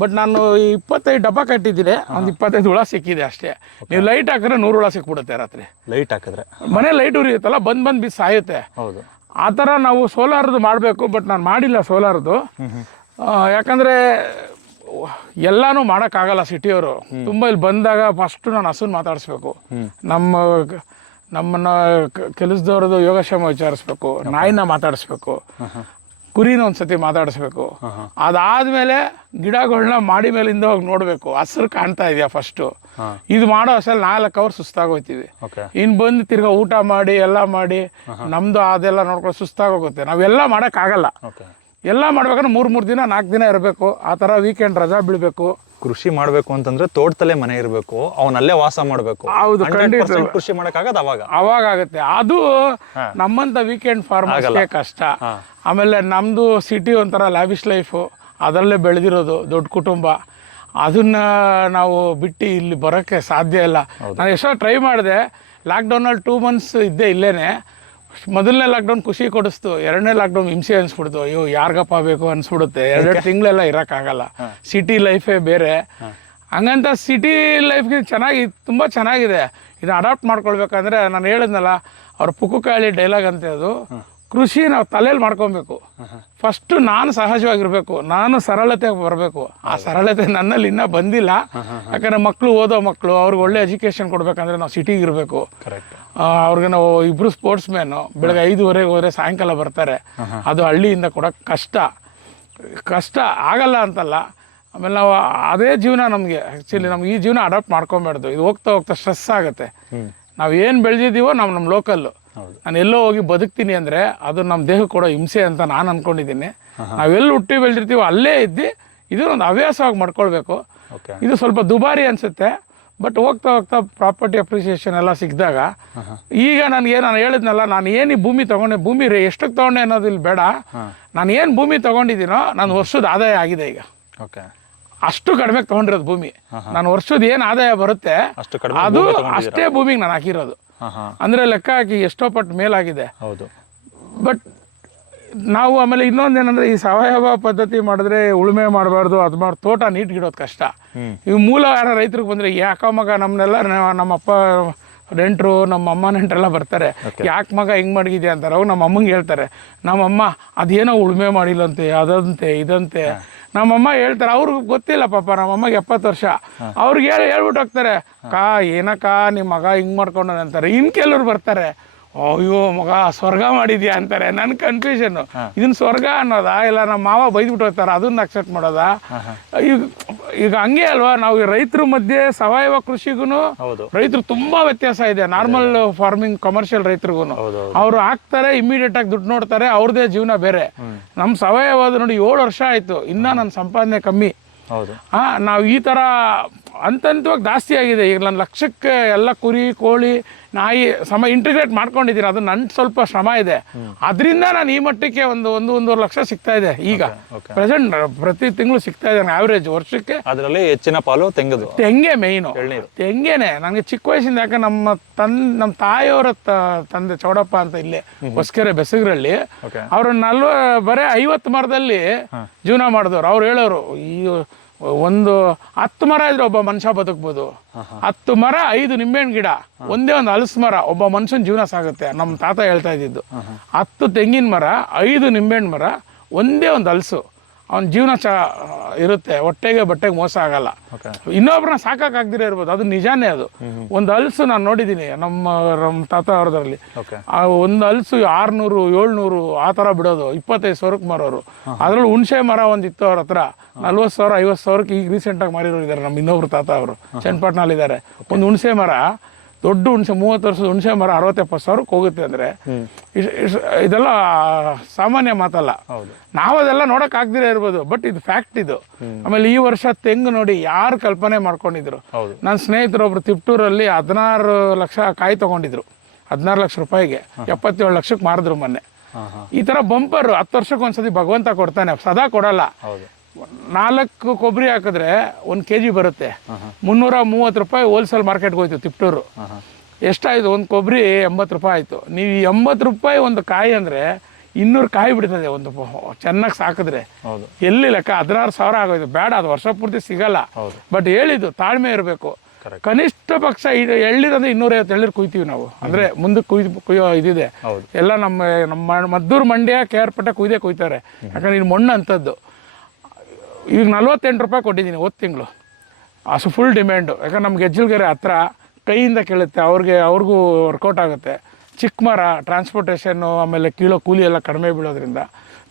ಬಟ್ ನಾನು 25 ಡಬ್ಬ ಕಟ್ಟಿದ್ದೀನಿ, ಒಂದು 25 ಹುಳ ಸಿಕ್ಕಿದೆ ಅಷ್ಟೇ. ನೀವು ಲೈಟ್ ಹಾಕಿದ್ರೆ 100 ಹುಳ ಸಿಕ್ಬಿಡುತ್ತೆ ರಾತ್ರಿ. ಲೈಟ್ ಹಾಕಿದ್ರೆ ಮನೆ ಲೈಟ್ ಉರಿಯುತ್ತಲ್ಲ, ಬಂದು ಬಿದ್ದು ಸಾಯುತ್ತೆ. ಹೌದು, ಆ ಥರ ನಾವು ಸೋಲಾರ್ದು ಮಾಡಬೇಕು. ಬಟ್ ನಾನು ಮಾಡಿಲ್ಲ ಸೋಲಾರ್ದು. ಯಾಕಂದರೆ ಎಲ್ಲನೂ ಮಾಡೋಕ್ಕಾಗಲ್ಲ ಸಿಟಿಯವರು. ತುಂಬ ಇಲ್ಲಿ ಬಂದಾಗ ಫಸ್ಟು ನಾನು ಹಸುನ ಮಾತಾಡಿಸ್ಬೇಕು, ನಮ್ಮನ್ನು ಕೆಲಸದವ್ರದ್ದು ಯೋಗಕ್ಷೇಮ ವಿಚಾರಿಸ್ಬೇಕು, ನಾಯಿನ ಮಾತಾಡಿಸ್ಬೇಕು, ಕುರಿನ ಒಂದ್ಸತಿ ಮಾತಾಡಿಸ್ಬೇಕು. ಅದಾದಮೇಲೆ ಗಿಡಗಳನ್ನ ಮಾಡಿ ಮೇಲಿಂದ ಹೋಗಿ ನೋಡಬೇಕು, ಹಸಿರು ಕಾಣ್ತಾ ಇದೆಯಾ ಫಸ್ಟು. ಇದು ಮಾಡೋ ಅಷ್ಟಲ್ಲಿ 4 ಅವರ್ ಸುಸ್ತಾಗೋಗ್ತೀವಿ. ಇನ್ನು ಬಂದು ತಿರ್ಗಾ ಊಟ ಮಾಡಿ ಎಲ್ಲ ಮಾಡಿ ನಮ್ಮದು ಅದೆಲ್ಲ ನೋಡ್ಕೊಂಡು ಸುಸ್ತಾಗೋಗುತ್ತೆ. ನಾವೆಲ್ಲ ಮಾಡೋಕ್ಕಾಗಲ್ಲ. ಎಲ್ಲ ಮಾಡ್ಬೇಕಂದ್ರೆ 3 ದಿನ 4 ದಿನ ಇರಬೇಕು. ಆ ಥರ ವೀಕೆಂಡ್ ರಜಾ ಬೀಳಬೇಕು. ಕೃಷಿ ಮಾಡಬೇಕು ಅಂತಂದ್ರೆ ತೋಟದಲ್ಲೇ ಮನೆ ಇರಬೇಕು, ಅವನಲ್ಲೇ ವಾಸ ಮಾಡಬೇಕು. ಹೌದು, ಖಂಡಿತ ಕೃಷಿ ಮಾಡಕ್ಕಾಗದು ಅವಾಗ ಆಗುತ್ತೆ. ಅದು ನಮ್ಮಂತ ವೀಕೆಂಡ್ ಫಾರ್ಮರ್ಸ್ಗೆ ಕಷ್ಟ. ಆಮೇಲೆ ನಮ್ಮದು ಸಿಟಿ ಒಂಥರ ಲ್ಯಾವಿಶ್ ಲೈಫು, ಅದರಲ್ಲೇ ಬೆಳೆದಿರೋದು, ದೊಡ್ಡ ಕುಟುಂಬ. ಅದನ್ನ ನಾವು ಬಿಟ್ಟು ಇಲ್ಲಿ ಬರೋಕ್ಕೆ ಸಾಧ್ಯ ಇಲ್ಲ. ನಾನು ಎಷ್ಟೋ ಟ್ರೈ ಮಾಡಿದೆ. ಲಾಕ್ಡೌನಲ್ಲಿ 2 months ಇದ್ದೆ ಇಲ್ಲೇನೆ. ಮೊದಲನೇ ಲಾಕ್ಡೌನ್ ಖುಷಿ ಕೊಡಿಸ್ತು, 2ನೇ ಲಾಕ್ಡೌನ್ ಹಿಂಸೆ ಅನಿಸ್ಬಿಡ್ತು. ಅಯ್ಯೋ ಯಾರಿಗಪ್ಪ ಬೇಕು ಅನಿಸ್ಬಿಡುತ್ತೆ. 2 ತಿಂಗಳೆಲ್ಲ ಇರೋಕ್ಕಾಗಲ್ಲ. ಸಿಟಿ ಲೈಫೇ ಬೇರೆ. ಹಂಗಂತ ಸಿಟಿ ಲೈಫ್ಗೆ ತುಂಬ ಚೆನ್ನಾಗಿದೆ. ಇದನ್ನು ಅಡಾಪ್ಟ್ ಮಾಡ್ಕೊಳ್ಬೇಕಂದ್ರೆ ನಾನು ಹೇಳಿದ್ನಲ್ಲ, ಅವ್ರ ಪುಕ್ಕುಕಾಳಿ ಡೈಲಾಗ್ ಅಂತೆ, ಅದು ಕೃಷಿ ನಾವು ತಲೆಯಲ್ಲಿ ಮಾಡ್ಕೊಬೇಕು. ಫಸ್ಟು ನಾನು ಸಹಜವಾಗಿರ್ಬೇಕು, ನಾನು ಸರಳತೆ ಬರಬೇಕು. ಆ ಸರಳತೆ ನನ್ನಲ್ಲಿ ಇನ್ನೂ ಬಂದಿಲ್ಲ. ಯಾಕಂದರೆ ಓದೋ ಮಕ್ಕಳು ಅವ್ರಿಗೆ ಒಳ್ಳೆ ಎಜುಕೇಷನ್ ಕೊಡಬೇಕಂದ್ರೆ ನಾವು ಸಿಟಿಗೆ ಇರಬೇಕು. ಅವ್ರಿಗೆ ನಾವು ಇಬ್ಬರು ಸ್ಪೋರ್ಟ್ಸ್ ಮ್ಯಾನು, ಬೆಳಗ್ಗೆ 5:30 ಹೋದರೆ ಸಾಯಂಕಾಲ ಬರ್ತಾರೆ. ಅದು ಹಳ್ಳಿಯಿಂದ ಕೊಡೋಕ್ಕೆ ಕಷ್ಟ ಆಗಲ್ಲ ಅಂತಲ್ಲ. ಆಮೇಲೆ ನಾವು ಅದೇ ಜೀವನ ನಮಗೆ ಆ್ಯಕ್ಚುಲಿ ನಮ್ಗೆ ಈ ಜೀವನ ಅಡಾಪ್ಟ್ ಮಾಡ್ಕೊಬಾರ್ದು. ಇದು ಹೋಗ್ತಾ ಸ್ಟ್ರೆಸ್ ಆಗುತ್ತೆ. ನಾವು ಏನು ಬೆಳೆದಿದ್ದೀವೋ ನಮ್ಮ ಲೋಕಲ್ಲು, ನಾನು ಎಲ್ಲೋ ಹೋಗಿ ಬದುಕ್ತೀನಿ ಅಂದರೆ ಅದು ನಮ್ಮ ದೇಹಕ್ಕೆ ಕೊಡೋ ಹಿಂಸೆ ಅಂತ ನಾನು ಅಂದ್ಕೊಂಡಿದ್ದೀನಿ. ನಾವೆಲ್ಲಿ ಹುಟ್ಟಿ ಬೆಳೆದಿರ್ತೀವೋ ಅಲ್ಲೇ ಇದ್ದು ಇದನ್ನೊಂದು ಹವ್ಯಾಸವಾಗಿ ಮಾಡ್ಕೊಳ್ಬೇಕು. ಇದು ಸ್ವಲ್ಪ ದುಬಾರಿ ಅನಿಸುತ್ತೆ, ಬಟ್ ಹೋಗ್ತಾ ಪ್ರಾಪರ್ಟಿ ಅಪ್ರಿಸಿಯೇಷನ್ ಎಲ್ಲ ಸಿಕ್ಕಿದಾಗ ಈಗ ನಾನು ಹೇಳಿದ್ನಲ್ಲ, ನಾನು ಏನು ಈ ಭೂಮಿ ತೊಗೊಂಡೆ, ಭೂಮಿ ಎಷ್ಟಕ್ಕೆ ತೊಗೊಂಡೆ ಅನ್ನೋದು ಇಲ್ಲಿ ಬೇಡ. ನಾನು ಏನು ಭೂಮಿ ತೊಗೊಂಡಿದ್ದೀನೋ ನನ್ನ ವರ್ಷದ ಆದಾಯ ಆಗಿದೆ ಈಗ. ಅಷ್ಟು ಕಡಿಮೆ ತೊಗೊಂಡಿರೋದು ಭೂಮಿ. ನಾನು ವರ್ಷದ ಏನು ಆದಾಯ ಬರುತ್ತೆ ಅದು ಅಷ್ಟೇ ಭೂಮಿಗೆ ನಾನು ಹಾಕಿರೋದು. ಅಂದರೆ ಲೆಕ್ಕ ಹಾಕಿ ಎಷ್ಟೋ ಪಟ್ಟು ಮೇಲಾಗಿದೆ. ಬಟ್ ನಾವು ಆಮೇಲೆ ಇನ್ನೊಂದೇನಂದ್ರೆ, ಈ ಸಾವಯವ ಪದ್ಧತಿ ಮಾಡಿದ್ರೆ ಉಳುಮೆ ಮಾಡಬಾರ್ದು, ಅದು ಮಾಡಿ ತೋಟ ನೀಟ್ಗಿಡೋದು ಕಷ್ಟ. ಇವು ಮೂಲ ಯಾರೋ ರೈತರಿಗೆ ಬಂದರೆ, ಯಾಕ ಮಗ ನಮ್ಮನ್ನೆಲ್ಲ ನಮ್ಮಪ್ಪ ನೆಂಟರು, ನಮ್ಮ ಅಮ್ಮ ನೆಂಟರೆಲ್ಲ ಬರ್ತಾರೆ, ಯಾಕೆ ಮಗ ಹಿಂಗೆ ಮಡಗಿದ್ಯಾ ಅಂತಾರೆ. ಅವು ನಮ್ಮ ಅಮ್ಮಂಗೆ ಹೇಳ್ತಾರೆ, ನಮ್ಮಮ್ಮ ಅದೇನೋ ಉಳುಮೆ ಮಾಡಿಲ್ಲಂತೆ, ಅದಂತೆ ಇದಂತೆ. ನಮ್ಮಮ್ಮ ಹೇಳ್ತಾರೆ, ಅವ್ರಿಗೆ ಗೊತ್ತಿಲ್ಲ ಪಾಪ, ನಮ್ಮಮ್ಮಗೆ 70 ವರ್ಷ. ಅವ್ರಿಗೆ ಹೇಳ್ಬಿಟ್ಟು ಹೋಗ್ತಾರೆ, ಏನಕ್ಕ ನಿಮ್ಮ ಮಗ ಹಿಂಗೆ ಮಾಡ್ಕೊಂಡು ಅಂತಾರೆ. ಇನ್ನು ಕೆಲವ್ರು ಬರ್ತಾರೆ, ಅಯ್ಯೋ ಮಗ ಸ್ವರ್ಗ ಮಾಡಿದ್ಯಾ ಅಂತಾರೆ. ನನ್ನ ಕನ್ಫ್ಯೂಷನ್ನು, ಇದನ್ನ ಸ್ವರ್ಗ ಅನ್ನೋದಾ ಇಲ್ಲ ನಮ್ಮ ಮಾವ ಬೈದ್ಬಿಟ್ಟು ಹೋಗ್ತಾರೆ ಅದನ್ನ ಅಕ್ಸೆಪ್ಟ್ ಮಾಡೋದಾ? ಈಗ ಹಂಗೆ ಅಲ್ವಾ, ನಾವು ರೈತರ ಮಧ್ಯೆ ಸಾವಯವ ಕೃಷಿಗೂ ರೈತರು ತುಂಬಾ ವ್ಯತ್ಯಾಸ ಇದೆ. ನಾರ್ಮಲ್ ಫಾರ್ಮಿಂಗ್ ಕಮರ್ಷಿಯಲ್ ರೈತರಿಗೂ ಅವ್ರು ಹಾಕ್ತಾರೆ, ಇಮಿಡಿಯೇಟ್ ಆಗಿ ದುಡ್ಡು ನೋಡ್ತಾರೆ, ಅವ್ರದೇ ಜೀವನ ಬೇರೆ. ನಮ್ಮ ಸಾವಯವ ನೋಡಿ 7 ವರ್ಷ ಆಯ್ತು, ಇನ್ನ ನನ್ನ ಸಂಪಾದನೆ ಕಮ್ಮಿ. ಹೌದು. ನಾವು ಈ ಥರ ಹಂತವಾಗಿ ಜಾಸ್ತಿ ಆಗಿದೆ. ಈಗ ನನ್ನ ಲಕ್ಷಕ್ಕೆ ಎಲ್ಲ ಕುರಿ ಕೋಳಿ ನಾಯಿ ಇಂಟಿಗ್ರೇಟ್ ಮಾಡ್ಕೊಂಡಿದ್ದೀನಿ. ಅದು ನನ್ನ ಸ್ವಲ್ಪ ಶ್ರಮ ಇದೆ. ಅದರಿಂದ ನಾನು ಈ ಮಟ್ಟಕ್ಕೆ ಒಂದೂವರೆ ಲಕ್ಷ ಸಿಗ್ತಾ ಇದೆ ಈಗ ಪ್ರೆಸೆಂಟ್. ಪ್ರತಿ ತಿಂಗಳು ಸಿಗ್ತಾ ಇದೆ ಆವ್ರೇಜ್ ವರ್ಷಕ್ಕೆ. ಅದರಲ್ಲಿ ಹೆಚ್ಚಿನ ಪಾಲು ತೆಂಗೆ ಮೇಯ್ನು, ತೆಂಗೇನೆ. ನನಗೆ ಚಿಕ್ಕ ವಯಸ್ಸಿಂದ, ಯಾಕೆ ನಮ್ಮ ತಾಯಿಯವರ ತಂದೆ ಚೌಡಪ್ಪ ಅಂತ ಇಲ್ಲೇ ಹೊಸಕೆರೆ ಬೆಸಗರಳ್ಳಿ, ಅವರು ಬರೀ 50 ಮರದಲ್ಲಿ ಜೀವನ ಮಾಡಿದವ್ರು. ಅವ್ರು ಹೇಳೋರು, ಈ 10 ಮರ ಇದ್ರೆ ಒಬ್ಬ ಮನುಷ್ಯ ಬದುಕ್ಬೋದು, 10 ಮರ 5 ನಿಂಬೆಹಣ್ಣು ಗಿಡ, ಒಂದೇ ಒಂದು ಹಲಸು ಮರ, ಒಬ್ಬ ಮನುಷ್ಯನ ಜೀವನ ಸಾಗುತ್ತೆ. ನಮ್ಮ ತಾತ ಹೇಳ್ತಾ ಇದ್ದಿದ್ದು 10 ತೆಂಗಿನ ಮರ, 5 ನಿಂಬೆಹಣ್ಣು ಮರ, ಒಂದೇ ಒಂದು ಹಲಸು, ಅವನ ಜೀವನ ಇರುತ್ತೆ. ಹೊಟ್ಟೆಗೆ ಬಟ್ಟೆಗೆ ಮೋಸ ಆಗಲ್ಲ. ಇನ್ನೊಬ್ರನ್ನ ಸಾಕಾಗದಿರೇ ಇರ್ಬೋದು, ಅದು ನಿಜಾನೇ. ಅದು ಒಂದು ಹಲಸು ನಾನು ನೋಡಿದ್ದೀನಿ ನಮ್ಮ ತಾತ ಅವ್ರದ್ರಲ್ಲಿ. ಒಂದು ಹಲಸು 600 700 ಆ ಥರ ಬಿಡೋದು, 25 ಸಾವಿರಕ್ಕೆ ಮಾರೋರು. ಅದ್ರಲ್ಲಿ ಹುಣಸೆ ಮರ ಒಂದಿತ್ತು ಅವ್ರ ಹತ್ರ, 40,000 50,000ಕ್ಕೆ ಈಗ ರೀಸೆಂಟಾಗಿ ಮಾರಿರೋರು ಇದ್ದಾರೆ. ನಮ್ಮ ಇನ್ನೊಬ್ರು ತಾತ ಅವರು ಚನ್ನಪಟ್ಟಣಲ್ಲಿದ್ದಾರೆ. ಒಂದು ಹುಣಸೆ ಮರ, ದೊಡ್ಡ ಹುಣಸೆ, 30 ವರ್ಷದ ಹುಣಸೆ ಮರ 60-70 ಸಾವಿರಕ್ಕೆ ಹೋಗುತ್ತೆ ಅಂದರೆ ಇದೆಲ್ಲ ಸಾಮಾನ್ಯ ಮಾತಲ್ಲ. ನಾವು ಅದೆಲ್ಲ ನೋಡಕ್ ಆಗದಿರೇ ಇರ್ಬೋದು, ಬಟ್ ಇದು ಫ್ಯಾಕ್ಟ್ ಇದು. ಆಮೇಲೆ ಈ ವರ್ಷ ತೆಂಗು ನೋಡಿ ಯಾರು ಕಲ್ಪನೆ ಮಾಡ್ಕೊಂಡಿದ್ರು. ನನ್ನ ಸ್ನೇಹಿತರು ಒಬ್ರು ತಿಪ್ಟೂರಲ್ಲಿ 16 ಲಕ್ಷ ಕಾಯಿ ತಗೊಂಡಿದ್ರು, 16 ಲಕ್ಷ ರೂಪಾಯಿಗೆ 77 ಲಕ್ಷಕ್ಕೆ ಮಾರಿದ್ರು ಮೊನ್ನೆ. ಈ ತರ ಬಂಪರ್ 10 ವರ್ಷಕ್ಕೆ ಒಂದ್ಸತಿ ಭಗವಂತ ಕೊಡ್ತಾನೆ, ಸದಾ ಕೊಡಲ್ಲ. 4 ಕೊಬ್ಬರಿ ಹಾಕಿದ್ರೆ 1 kg ಬರುತ್ತೆ. 330 ರೂಪಾಯಿ ಹೋಲ್ಸೇಲ್ ಮಾರ್ಕೆಟ್ಗೆ ಹೋಯ್ತು ತಿಪ್ಟೂರು. ಎಷ್ಟಾಯ್ತು? ಒಂದು ಕೊಬ್ಬರಿ 80 ರೂಪಾಯಿ ಆಯ್ತು. ನೀವು 80 ರೂಪಾಯಿ ಒಂದು ಕಾಯಿ ಅಂದ್ರೆ 200 ಕಾಯಿ ಬಿಡ್ತದೆ ಒಂದು ಚೆನ್ನಾಗಿ ಸಾಕಿದ್ರೆ. ಎಲ್ಲಿ ಲೆಕ್ಕ? 16,000 ಆಗೋಯ್ತು. ಬೇಡ, ಅದು ವರ್ಷ ಪೂರ್ತಿ ಸಿಗಲ್ಲ. ಬಟ್ ಹೇಳಿದ್ದು ತಾಳ್ಮೆ ಇರಬೇಕು. ಕನಿಷ್ಠ ಪಕ್ಷ ಎಳ್ಳಿರಂದ್ರೆ 250 ಎಳ್ಳಿರು ಕುಯ್ತೀವಿ ನಾವು. ಅಂದ್ರೆ ಮುಂದಕ್ಕೆ ಕುಯ್ಯೋ ಇದಿದೆ ಎಲ್ಲ. ನಮ್ಮ ಮದ್ದೂರು ಮಂಡ್ಯ KR ಪೇಟೆ ಕುಯ್ತಾರೆ. ಯಾಕಂದ್ರೆ ಇದು ಮಣ್ಣು ಅಂಥದ್ದು. ಈಗ 48 ರೂಪಾಯಿ ಕೊಟ್ಟಿದ್ದೀನಿ ಹೋದ ತಿಂಗಳು. ಅಷ್ಟು ಫುಲ್ ಡಿಮ್ಯಾಂಡು. ಯಾಕಂದ್ರೆ ನಮ್ಗೆ ಗೆಜ್ಜಲ್ಗೆರೆ ಹತ್ರ, ಕೈಯಿಂದ ಕೇಳುತ್ತೆ, ಅವ್ರಿಗೂ ವರ್ಕೌಟ್ ಆಗುತ್ತೆ. ಚಿಕ್ಕ ಮರ, ಟ್ರಾನ್ಸ್ಪೋರ್ಟೇಷನ್ನು, ಆಮೇಲೆ ಕೀಳೋ ಕೂಲಿ ಎಲ್ಲ ಕಡಿಮೆ ಬೀಳೋದ್ರಿಂದ,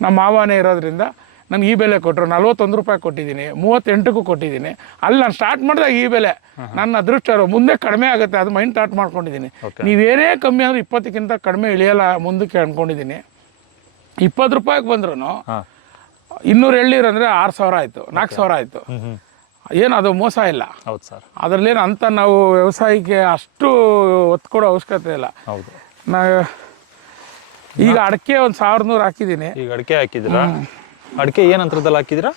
ನಮ್ಮ ಮಾವನೇ ಇರೋದ್ರಿಂದ ನನಗೆ ಈ ಬೆಲೆ ಕೊಟ್ಟರು. 41 ರೂಪಾಯಿ ಕೊಟ್ಟಿದ್ದೀನಿ, 38ಕ್ಕೂ ಕೊಟ್ಟಿದ್ದೀನಿ. ಅಲ್ಲಿ ನಾನು ಸ್ಟಾರ್ಟ್ ಮಾಡಿದಾಗ ಈ ಬೆಲೆ. ನನ್ನ ಅದೃಷ್ಟ ಮುಂದೆ ಕಡಿಮೆ ಆಗುತ್ತೆ, ಅದು ಮೈಂಡ್ ಸ್ಟಾರ್ಟ್ ಮಾಡ್ಕೊಂಡಿದ್ದೀನಿ. ನೀವೇನೇ ಕಮ್ಮಿ ಅಂದರೆ 20ಕ್ಕಿಂತ ಕಡಿಮೆ ಇಳಿಯಲ್ಲ ಮುಂದಕ್ಕೆ ಅಂದ್ಕೊಂಡಿದ್ದೀನಿ. 20 ರೂಪಾಯಿಗೆ ಬಂದ್ರೂ 200 ಎಳ್ನೀರು ಅಂದರೆ 6,000 ಆಯಿತು, 4,000 ಆಯಿತು. ಏನು ಅದು ಮೋಸ ಇಲ್ಲ. ಹೌದು ಸರ್. ಅದರಲ್ಲೇನು ಅಂತ ನಾವು ವ್ಯವಸಾಯಕ್ಕೆ ಅಷ್ಟು ಒತ್ತು ಕೊಡೋ ಅವಶ್ಯಕತೆ ಇಲ್ಲ. ಈಗ ಅಡಿಕೆ ಒಂದು 1100 ಹಾಕಿದ್ದೀನಿ. ಈಗ ಅಡಿಕೆ ಹಾಕಿದ್ದೀರಾ? ಅಡಿಕೆ ಏನು ಅಂತರದಲ್ಲಿ ಹಾಕಿದ್ದೀರಾ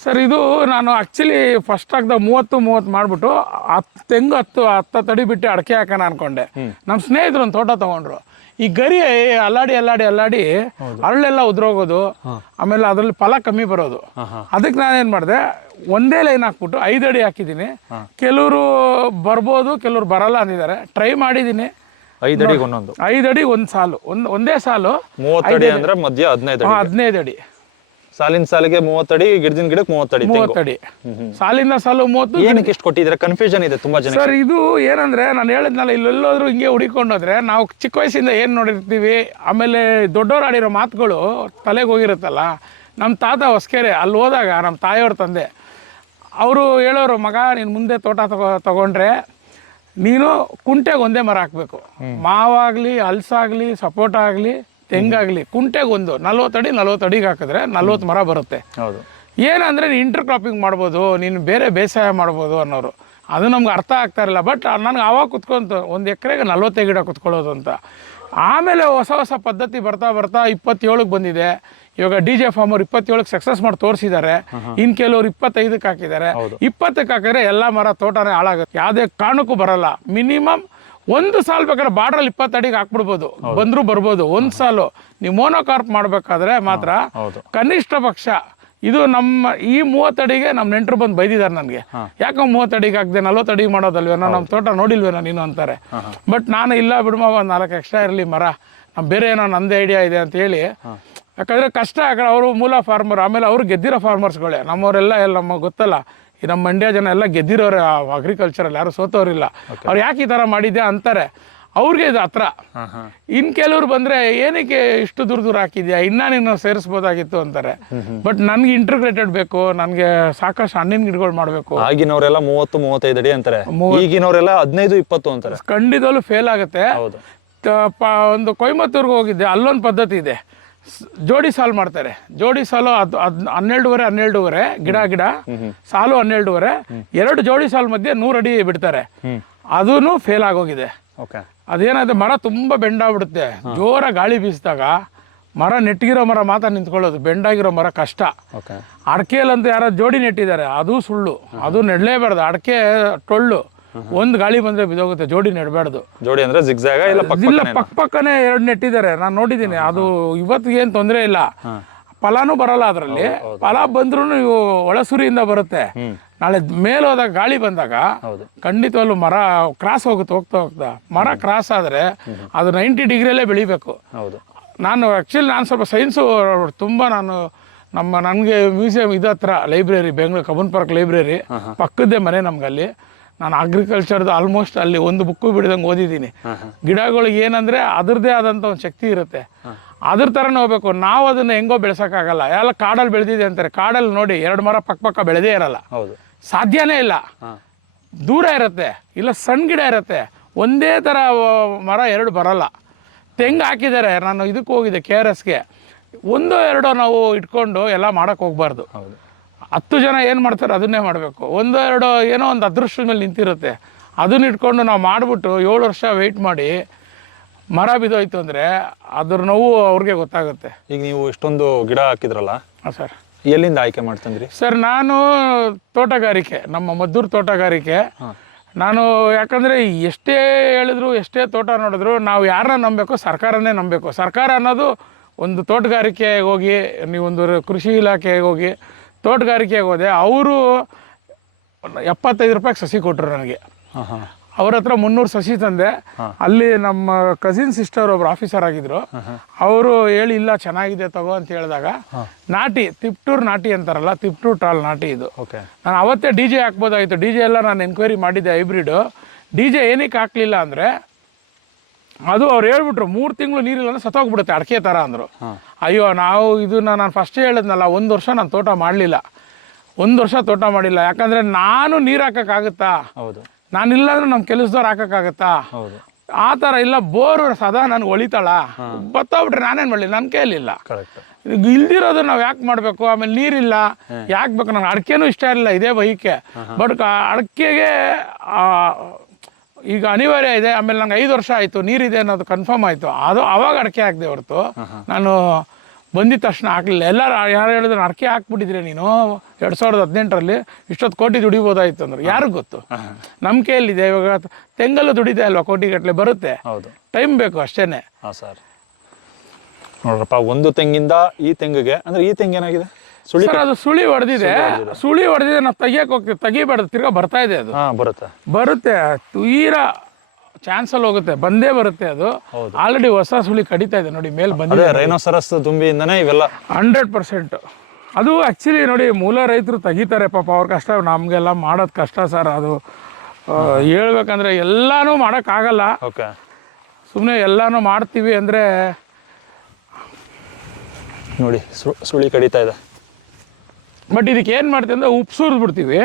ಸರ್? ಇದು ನಾನು ಆ್ಯಕ್ಚುಲಿ ಫಸ್ಟ್ ಹಾಕ್ದ 30 ಮಾಡಿಬಿಟ್ಟು 10 ತೆಂಗು 10 ತಡಿ ಬಿಟ್ಟು ಅಡಿಕೆ ಹಾಕೋಣ ಅನ್ಕೊಂಡೆ. ನಮ್ಮ ಸ್ನೇಹಿತರು ಒಂದು ತೋಟ ತೊಗೊಂಡ್ರು. ಈ ಗರಿ ಅಲ್ಲಾಡಿ ಅರಳೆಲ್ಲ ಉದ್ರೋಗೋದು, ಆಮೇಲೆ ಅದರಲ್ಲಿ ಫಲ ಕಮ್ಮಿ ಬರೋದು. ಅದಕ್ಕೆ ನಾನೇನು ಮಾಡಿದೆ, ಒಂದೇ ಲೈನ್ ಹಾಕ್ಬಿಟ್ಟು 5 ಅಡಿ ಹಾಕಿದ್ದೀನಿ. ಕೆಲವರು ಬರ್ಬೋದು, ಕೆಲವ್ರು ಬರಲ್ಲ ಅಂದಿದ್ದಾರೆ. ಟ್ರೈ ಮಾಡಿದ್ದೀನಿ. 5 ಅಡಿಗೆ ಒಂದೊಂದು, 5 ಅಡಿಗೆ ಒಂದು ಸಾಲು, ಒಂದೇ ಸಾಲು 30 ಅಡಿ ಅಂದ್ರೆ ಮಧ್ಯ 15 ಅಡಿ. ಸಾಲಿನ ಸಾಲಿಗೆ 30 ಅಡಿ, ಗಿಡದಿಂದ ಗಿಡಕ್ಕೆ 30 ಅಡಿ. ಸಾಲಿನ ಸಾಲು 30. ಏನಕ್ಕೆ ಇಷ್ಟು ಕೊಟ್ಟಿದ್ರೆ? ಕನ್ಫ್ಯೂಷನ್ ಇದೆ ತುಂಬಾ ಜನ ಸರ್. ಇದು ಏನಂದ್ರೆ, ನಾನು ಹೇಳಿದ್ನಲ್ಲ, ಇಲ್ಲೆಲ್ಲೋದ್ರು ಹಿಂಗೆ ಹುಡಿಕೊಂಡೋದ್ರೆ ನಾವು ಚಿಕ್ಕ ವಯಸ್ಸಿಂದ ಏನು ನೋಡಿರ್ತೀವಿ, ಆಮೇಲೆ ದೊಡ್ಡವ್ರು ಆಡಿರೋ ಮಾತುಗಳು ತಲೆಗೆ ಹೋಗಿರುತ್ತಲ್ಲ. ನಮ್ಮ ತಾತ ಹೊಸಕೆರೆ ಅಲ್ಲಿ ಹೋದಾಗ ನಮ್ಮ ತಾಯಿಯವ್ರ ತಂದೆ ಅವರು ಹೇಳೋರು, ಮಗ ನೀನು ಮುಂದೆ ತೋಟ ತಗೊಂಡ್ರೆ ನೀನು ಕುಂಟೆಗೆ ಒಂದೇ ಮರ ಹಾಕಬೇಕು. ಮಾವಾಗಲಿ, ಹಲ್ಸಾಗಲಿ, ಸಪೋಟ ಆಗಲಿ, ತೆಂಗಾಗಲಿ, ಕುಂಟೆಗೆ ಒಂದು 40 ಅಡಿಗೆ ಹಾಕಿದ್ರೆ 40 ಮರ ಬರುತ್ತೆ. ಏನಂದರೆ ನೀನು ಇಂಟರ್ ಕ್ರಾಪಿಂಗ್ ಮಾಡ್ಬೋದು, ನೀನು ಬೇರೆ ಬೇಸಾಯ ಮಾಡ್ಬೋದು ಅನ್ನೋರು. ಅದು ನಮ್ಗೆ ಅರ್ಥ ಆಗ್ತಾ ಇರಲಿಲ್ಲ. ಬಟ್ ನನಗೆ ಆವಾಗ ಕುತ್ಕೊಂತು 1 ಎಕರೆಗೆ 40 ಗಿಡ ಕುತ್ಕೊಳ್ಳೋದು ಅಂತ. ಆಮೇಲೆ ಹೊಸ ಪದ್ಧತಿ ಬರ್ತಾ 27ಕ್ಕೆ ಬಂದಿದೆ. ಇವಾಗ DJ ಫಾರ್ಮರ್ 27ಕ್ಕೆ ಸಕ್ಸಸ್ ಮಾಡಿ ತೋರಿಸಿದ್ದಾರೆ. ಇನ್ನು ಕೆಲವರು 25ಕ್ಕೆ ಹಾಕಿದ್ದಾರೆ. 20ಕ್ಕೆ ಹಾಕಿದ್ರೆ ಎಲ್ಲ ಮರ ತೋಟನೇ ಹಾಳಾಗುತ್ತೆ, ಯಾವುದೇ ಕಾರಣಕ್ಕೂ ಬರಲ್ಲ. ಮಿನಿಮಮ್ 1 ಸಾಲು ಬೇಕಾದ್ರೆ ಬಾರ್ಡ್ರಲ್ಲಿ 20 ಅಡಿಗೆ ಹಾಕ್ಬಿಡ್ಬೋದು, ಬಂದರೂ ಬರ್ಬೋದು. 1 ಸಾಲು ನೀವು ಮೋನೋಕಾರ್ಪ್ ಮಾಡಬೇಕಾದ್ರೆ ಮಾತ್ರ ಕನಿಷ್ಠ ಪಕ್ಷ ಇದು ನಮ್ಮ ಈ 30 ಅಡಿಗೆ ನಮ್ಮ ನೆಂಟರು ಬಂದು ಬೈದಿದ್ದಾರೆ ನನಗೆ, ಯಾಕೆ 30 ಅಡಿಗೆ ಹಾಕಿದೆ, 40 ಅಡಿಗೆ ಮಾಡೋದಲ್ವೇನೋ, ನಮ್ಮ ತೋಟ ನೋಡಿಲ್ವೇನೋ ನೀನು ಅಂತಾರೆ. ಬಟ್ ನಾನು ಇಲ್ಲ ಬಿಡುವ, ಒಂದು 4 ಎಕ್ಸ್ಟ್ರಾ ಇರಲಿ ಮರ, ನಮ್ಮ ಬೇರೆ ಏನೋ ನಂದೇ ಐಡಿಯಾ ಇದೆ ಅಂತ ಹೇಳಿ. ಯಾಕಂದರೆ ಕಷ್ಟ ಆಗ ಅವರು ಮೂಲ ಫಾರ್ಮರ್, ಆಮೇಲೆ ಅವರು ಗೆದ್ದಿರೋ ಫಾರ್ಮರ್ಸ್ಗಳೇ. ನಮ್ಮವರೆಲ್ಲ ನಮಗೆ ಗೊತ್ತಲ್ಲ, ಈ ನಮ್ಮ ಮಂಡ್ಯ ಜನ ಎಲ್ಲ ಗೆದ್ದಿರೋರು ಅಗ್ರಿಕಲ್ಚರಲ್ಲಿ, ಯಾರು ಸೋತವ್ರಿಲ್ಲ. ಅವ್ರು ಯಾಕೆ ಈ ಥರ ಮಾಡಿದ್ದೆ ಅಂತಾರೆ, ಅವ್ರಿಗೆ ಇದು ಹತ್ರ. ಇನ್ನು ಕೆಲವ್ರು ಬಂದರೆ ಏನಕ್ಕೆ ಇಷ್ಟು ದೂರ ಹಾಕಿದ್ಯಾ, ಇನ್ನೂ ನೀನು ಸೇರಿಸ್ಬೋದಾಗಿತ್ತು ಅಂತಾರೆ. ಬಟ್ ನನಗೆ ಇಂಟಿಗ್ರೇಟೆಡ್ ಬೇಕು, ನನಗೆ ಸಾಕಷ್ಟು ಹಣ್ಣಿನ ಗಿಡಗಳು ಮಾಡಬೇಕು. ಆಗಿನವರೆಲ್ಲ 30-35 ಅಡಿ ಅಂತಾರೆ, ಈಗಿನವರೆಲ್ಲ 15-20 ಅಂತಾರೆ. ಖಂಡಿತವಲ್ಲೂ ಫೇಲ್ ಆಗುತ್ತೆ. ಒಂದು ಕೊಯಮತ್ತೂರ್ಗೆ ಹೋಗಿದ್ದೆ, ಅಲ್ಲೊಂದು ಪದ್ಧತಿ ಇದೆ. ಜೋಡಿ ಸಾಲು ಮಾಡ್ತಾರೆ. ಜೋಡಿ ಸಾಲು ಅದು 12.5 ಗಿಡ ಸಾಲು 12.5 2 ಜೋಡಿ ಸಾಲು ಮಧ್ಯೆ 100 ಅಡಿ ಬಿಡ್ತಾರೆ. ಅದೂ ಫೇಲ್ ಆಗೋಗಿದೆ. ಓಕೆ. ಅದೇನಾದ್ರೆ ಮರ ತುಂಬ ಬೆಂಡಾಗ್ಬಿಡುತ್ತೆ. ಜೋರ ಗಾಳಿ ಬೀಸಿದಾಗ ಮರ ನೆಟ್ಟಿಗಿರೋ ಮರ ಮಾತ್ರ ನಿಂತ್ಕೊಳ್ಳೋದು, ಬೆಂಡಾಗಿರೋ ಮರ ಕಷ್ಟ. ಓಕೆ. ಅಡಿಕೆಯಲ್ಲಂತೂ ಯಾರೋ ಜೋಡಿ ನೆಟ್ಟಿದ್ದಾರೆ, ಅದು ಸುಳ್ಳು. ಅದು ನೆಡಲೇಬಾರ್ದು. ಅಡಿಕೆ ಟೊಳ್ಳು, ಒಂದು ಗಾಳಿ ಬಂದರೆ ಬಿದ್ದೋಗುತ್ತೆ. ಜೋಡಿ ನೆಡಬಾರ್ದು. ಜೋಡಿ ಅಂದ್ರೆ ಜಿಗ್ಜಾಗ ಇಲ್ಲ ಪಕ್ಕನೇ 2 ನೆಟ್ಟಿದ್ದಾರೆ, ನಾನು ನೋಡಿದ್ದೀನಿ. ಅದು ಇವತ್ತಿಗೆ ಏನು ತೊಂದರೆ ಇಲ್ಲ, ಫಲಾನೂ ಬರಲ್ಲ ಅದರಲ್ಲಿ. ಫಲ ಬಂದ್ರೂ ನೀವು ಒಳಸುರಿಯಿಂದ ಬರುತ್ತೆ. ನಾಳೆ ಮೇಲೆ ಹೋದಾಗ ಗಾಳಿ ಬಂದಾಗ ಖಂಡಿತವಲ್ಲೂ ಮರ ಕ್ರಾಸ್ ಹೋಗುತ್ತೆ. ಹೋಗ್ತಾ ಮರ ಕ್ರಾಸ್ ಆದರೆ ಅದು 90 ಡಿಗ್ರಿಯಲ್ಲೇ ಬೆಳಿಬೇಕು. ನಾನು ನಾನು ಸ್ವಲ್ಪ ಸೈನ್ಸು ತುಂಬ ನನಗೆ ಮ್ಯೂಸಿಯಂ ಇದು ಹತ್ರ library, Bengaluru Cubbon park library ಪಕ್ಕದ್ದೇ ಮನೆ ನಮ್ಗೆ. ನಾನು ಅಗ್ರಿಕಲ್ಚರ್ದು ಆಲ್ಮೋಸ್ಟ್ ಅಲ್ಲಿ ಒಂದು ಬುಕ್ಕು ಬಿಡ್ದಂಗೆ ಓದಿದ್ದೀನಿ. ಗಿಡಗಳಿಗೆ ಏನಂದರೆ ಅದರದ್ದೇ ಆದಂಥ ಒಂದು ಶಕ್ತಿ ಇರುತ್ತೆ. ಅದ್ರ ಥರನೇ ಹೋಗ್ಬೇಕು. ನಾವು ಅದನ್ನು ಹೆಂಗೋ ಬೆಳೆಸೋಕ್ಕಾಗಲ್ಲ. ಎಲ್ಲ ಕಾಡಲ್ಲಿ ಬೆಳೆದಿದೆ ಅಂತಾರೆ. ಕಾಡಲ್ಲಿ ನೋಡಿ 2 ಮರ ಪಕ್ಕ ಬೆಳೆದೇ ಇರಲ್ಲ, ಸಾಧ್ಯನೇ ಇಲ್ಲ. ದೂರ ಇರುತ್ತೆ, ಇಲ್ಲ ಸಣ್ಣ ಗಿಡ ಇರುತ್ತೆ. ಒಂದೇ ಥರ ಮರ 2 ಬರಲ್ಲ. ತೆಂಗು ಹಾಕಿದ್ದಾರೆ. ನಾನು ಇದಕ್ಕೆ ಹೋಗಿದ್ದೆ KRSಗೆ. 1-2 ನಾವು ಇಟ್ಕೊಂಡು ಎಲ್ಲ ಮಾಡೋಕ್ಕೆ ಹೋಗ್ಬಾರ್ದು. 10 ಜನ ಏನು ಮಾಡ್ತಾರೆ ಅದನ್ನೇ ಮಾಡಬೇಕು. 1-2 ಏನೋ ಒಂದು ಅದೃಷ್ಟದ ಮೇಲೆ ನಿಂತಿರುತ್ತೆ. ಅದನ್ನ ಇಟ್ಕೊಂಡು ನಾವು ಮಾಡಿಬಿಟ್ಟು 7 ವರ್ಷ ವೆಯ್ಟ್ ಮಾಡಿ ಮರ ಬಿದ್ದೋಯ್ತು ಅಂದರೆ ಅದ್ರ ನೋವು ಅವ್ರಿಗೆ ಗೊತ್ತಾಗುತ್ತೆ. ಈಗ ನೀವು ಇಷ್ಟೊಂದು ಗಿಡ ಹಾಕಿದ್ರಲ್ಲ ಸರ್, ಎಲ್ಲಿಂದ ಆಯ್ಕೆ ಮಾಡ್ತಂದ್ರಿ ಸರ್? ನಾನು ತೋಟಗಾರಿಕೆ, ನಮ್ಮ ಮದ್ದೂರು ತೋಟಗಾರಿಕೆ. ನಾನು ಯಾಕಂದರೆ ಎಷ್ಟೇ ಹೇಳಿದ್ರು, ಎಷ್ಟೇ ತೋಟ ನೋಡಿದ್ರು, ನಾವು ಯಾರನ್ನ ನಂಬಬೇಕು? ಸರ್ಕಾರನೇ ನಂಬಬೇಕು. ಸರ್ಕಾರ ಅನ್ನೋದು ಒಂದು ತೋಟಗಾರಿಕೆಗೆ ಹೋಗಿ, ನೀವೊಂದು ಕೃಷಿ ಇಲಾಖೆಗೆ ಹೋಗಿ ತೋಟಗಾರಿಕೆಗೆ ಹೋದೆ, ಅವರು 75 ರೂಪಾಯಿಗೆ ಸಸಿ ಕೊಟ್ಟರು ನನಗೆ. ಅವ್ರ ಹತ್ರ 300 ಸಸಿ ತಂದೆ. ಅಲ್ಲಿ ನಮ್ಮ ಕಸಿನ್ ಸಿಸ್ಟರ್ ಒಬ್ರು ಆಫೀಸರ್ ಆಗಿದ್ರು. ಅವರು ಹೇಳಿ ಇಲ್ಲ ಚೆನ್ನಾಗಿದೆ ತಗೋ ಅಂತ ಹೇಳಿದಾಗ ನಾಟಿ ತಿಪ್ಟೂರ್ ನಾಟಿ ಅಂತಾರಲ್ಲ, ತಿಪ್ಟೂರ್ ಟಾಲ್ ನಾಟಿ ಇದು. ನಾನು ಅವತ್ತೇ DJ ಹಾಕ್ಬೋದಾಗಿತ್ತು. DJ ಎಲ್ಲ ನಾನು ಎನ್ಕ್ವೈರಿ ಮಾಡಿದ್ದೆ. ಹೈಬ್ರಿಡು DJ ಏನಕ್ಕೆ ಹಾಕ್ಲಿಲ್ಲ ಅಂದರೆ ಅದು ಅವ್ರು ಹೇಳ್ಬಿಟ್ರು 3 ತಿಂಗಳು ನೀರಿಲ್ಲ ಅಂದರೆ ಸತ್ತೋಗ್ಬಿಡುತ್ತೆ ಅಡಿಕೆ ಥರ ಅಂದರು. ಅಯ್ಯೋ, ನಾವು ಇದನ್ನ ನಾನು ಫಸ್ಟ್ ಹೇಳಿದ್ನಲ್ಲ, 1 ವರ್ಷ ನಾನು ತೋಟ ಮಾಡಲಿಲ್ಲ. 1 ವರ್ಷ ತೋಟ ಮಾಡಿಲ್ಲ. ಯಾಕಂದರೆ ನಾನು ನೀರು ಹಾಕೋಕ್ಕಾಗುತ್ತಾ? ನಾನಿಲ್ಲ ಅಂದ್ರೆ ನಮ್ಮ ಕೆಲಸದವ್ರು ಹಾಕೋಕ್ಕಾಗತ್ತಾ? ಆ ಥರ ಇಲ್ಲ. ಬೋರು ಸದಾ ನನಗೆ ಹೊಳಿತಾಳ, ಬತ್ತೋಗ್ಬಿಟ್ರೆ ನಾನೇನು ಮಾಡಲಿ? ನನ್ನ ಕೈಲಿಲ್ಲ. ಇಲ್ದಿರೋದು ನಾವು ಯಾಕೆ ಮಾಡಬೇಕು? ಆಮೇಲೆ ನೀರಿಲ್ಲ ಯಾಕೆ ಬೇಕು? ನನಗೆ ಅಡಿಕೆನೂ ಇಷ್ಟ ಇರಲಿಲ್ಲ, ಇದೇ ಬೈಕೆ. ಬಟ್ ಅಡಿಕೆಗೆ ಈಗ ಅನಿವಾರ್ಯ ಇದೆ. ಆಮೇಲೆ ನಂಗೆ 5 ವರ್ಷ ಆಯಿತು, ನೀರಿದೆ ಅನ್ನೋದು ಕನ್ಫರ್ಮ್ ಆಯಿತು. ಅದು ಅವಾಗ ಅಡಿಕೆ ಹಾಕಿದೆ ಹೊರತು ನಾನು ಬಂದಿದ್ದ ತಕ್ಷಣ ಹಾಕಲಿಲ್ಲ. ಎಲ್ಲರೂ ಯಾರು ಹೇಳಿದ್ರು ಅಡಿಕೆ ಹಾಕ್ಬಿಟ್ಟಿದ್ರೆ ನೀನು 2018ರಲ್ಲಿ ಇಷ್ಟೊತ್ತು ಕೋಟಿ ದುಡಿಬೋದಾಯಿತು ಅಂದ್ರೆ ಯಾರಿಗೂ ಗೊತ್ತು? ನಮ್ಮ ಕೈಯಲ್ಲಿದೆ. ಇವಾಗ ತೆಂಗಲ್ಲೂ ದುಡಿದೆ ಅಲ್ವಾ, ಕೋಟಿಗಟ್ಟಲೆ ಬರುತ್ತೆ. ಟೈಮ್ ಬೇಕು ಅಷ್ಟೇ. ಸರ್ ನೋಡ್ರಪ್ಪ, ಒಂದು ತೆಂಗಿಂದ ಈ ತೆಂಗಿಗೆ ಅಂದ್ರೆ ಈ ತೆಂಗು ಏನಾಗಿದೆ ಸರ್? ಅದು ಸುಳಿ ಹೊಡೆದಿದೆ. ನಾವು ತೆಗಿಯಕ್ಕೆ ಹೋಗ್ತೀವಿ, ತೆಗಿಬಾರ್ದು, ತಿರ್ಗಾ ಬರ್ತಾ ಇದೆ. ಅದು ಬರುತ್ತೆ ತೀರಾ ಚಾನ್ಸಲ್ಲಿ ಹೋಗುತ್ತೆ, ಬಂದೇ ಬರುತ್ತೆ. ಅದು ಆಲ್ರೆಡಿ ಹೊಸ ಸುಳಿ ಕಡಿತಾ ಇದೆ ನೋಡಿ, ಮೇಲೆ ಬಂದಿದೆ. ರೈನೋಸರಸ್ ತುಂಬಿಯಿಂದನೇ ಇವೆಲ್ಲ 100%. ಅದು ಆ್ಯಕ್ಚುಲಿ ನೋಡಿ, ಮೂಲ ರೈತರು ತೆಗಿತಾರೆ ಪಾಪ, ಅವ್ರ ಕಷ್ಟ. ನಮಗೆಲ್ಲ ಮಾಡೋದು ಕಷ್ಟ ಸರ್. ಅದು ಹೇಳ್ಬೇಕಂದ್ರೆ ಎಲ್ಲನೂ ಮಾಡೋಕ್ಕಾಗಲ್ಲ. ಸುಮ್ಮನೆ ಎಲ್ಲನೂ ಮಾಡ್ತೀವಿ ಅಂದರೆ ನೋಡಿ ಸುಳಿ ಕಡಿತಾ ಇದೆ. ಬಟ್ ಇದಕ್ಕೆ ಏನು ಮಾಡ್ತೀವಿ ಅಂದರೆ ಉಪ್ಪು ಸುರಿದ್ಬಿಡ್ತೀವಿ.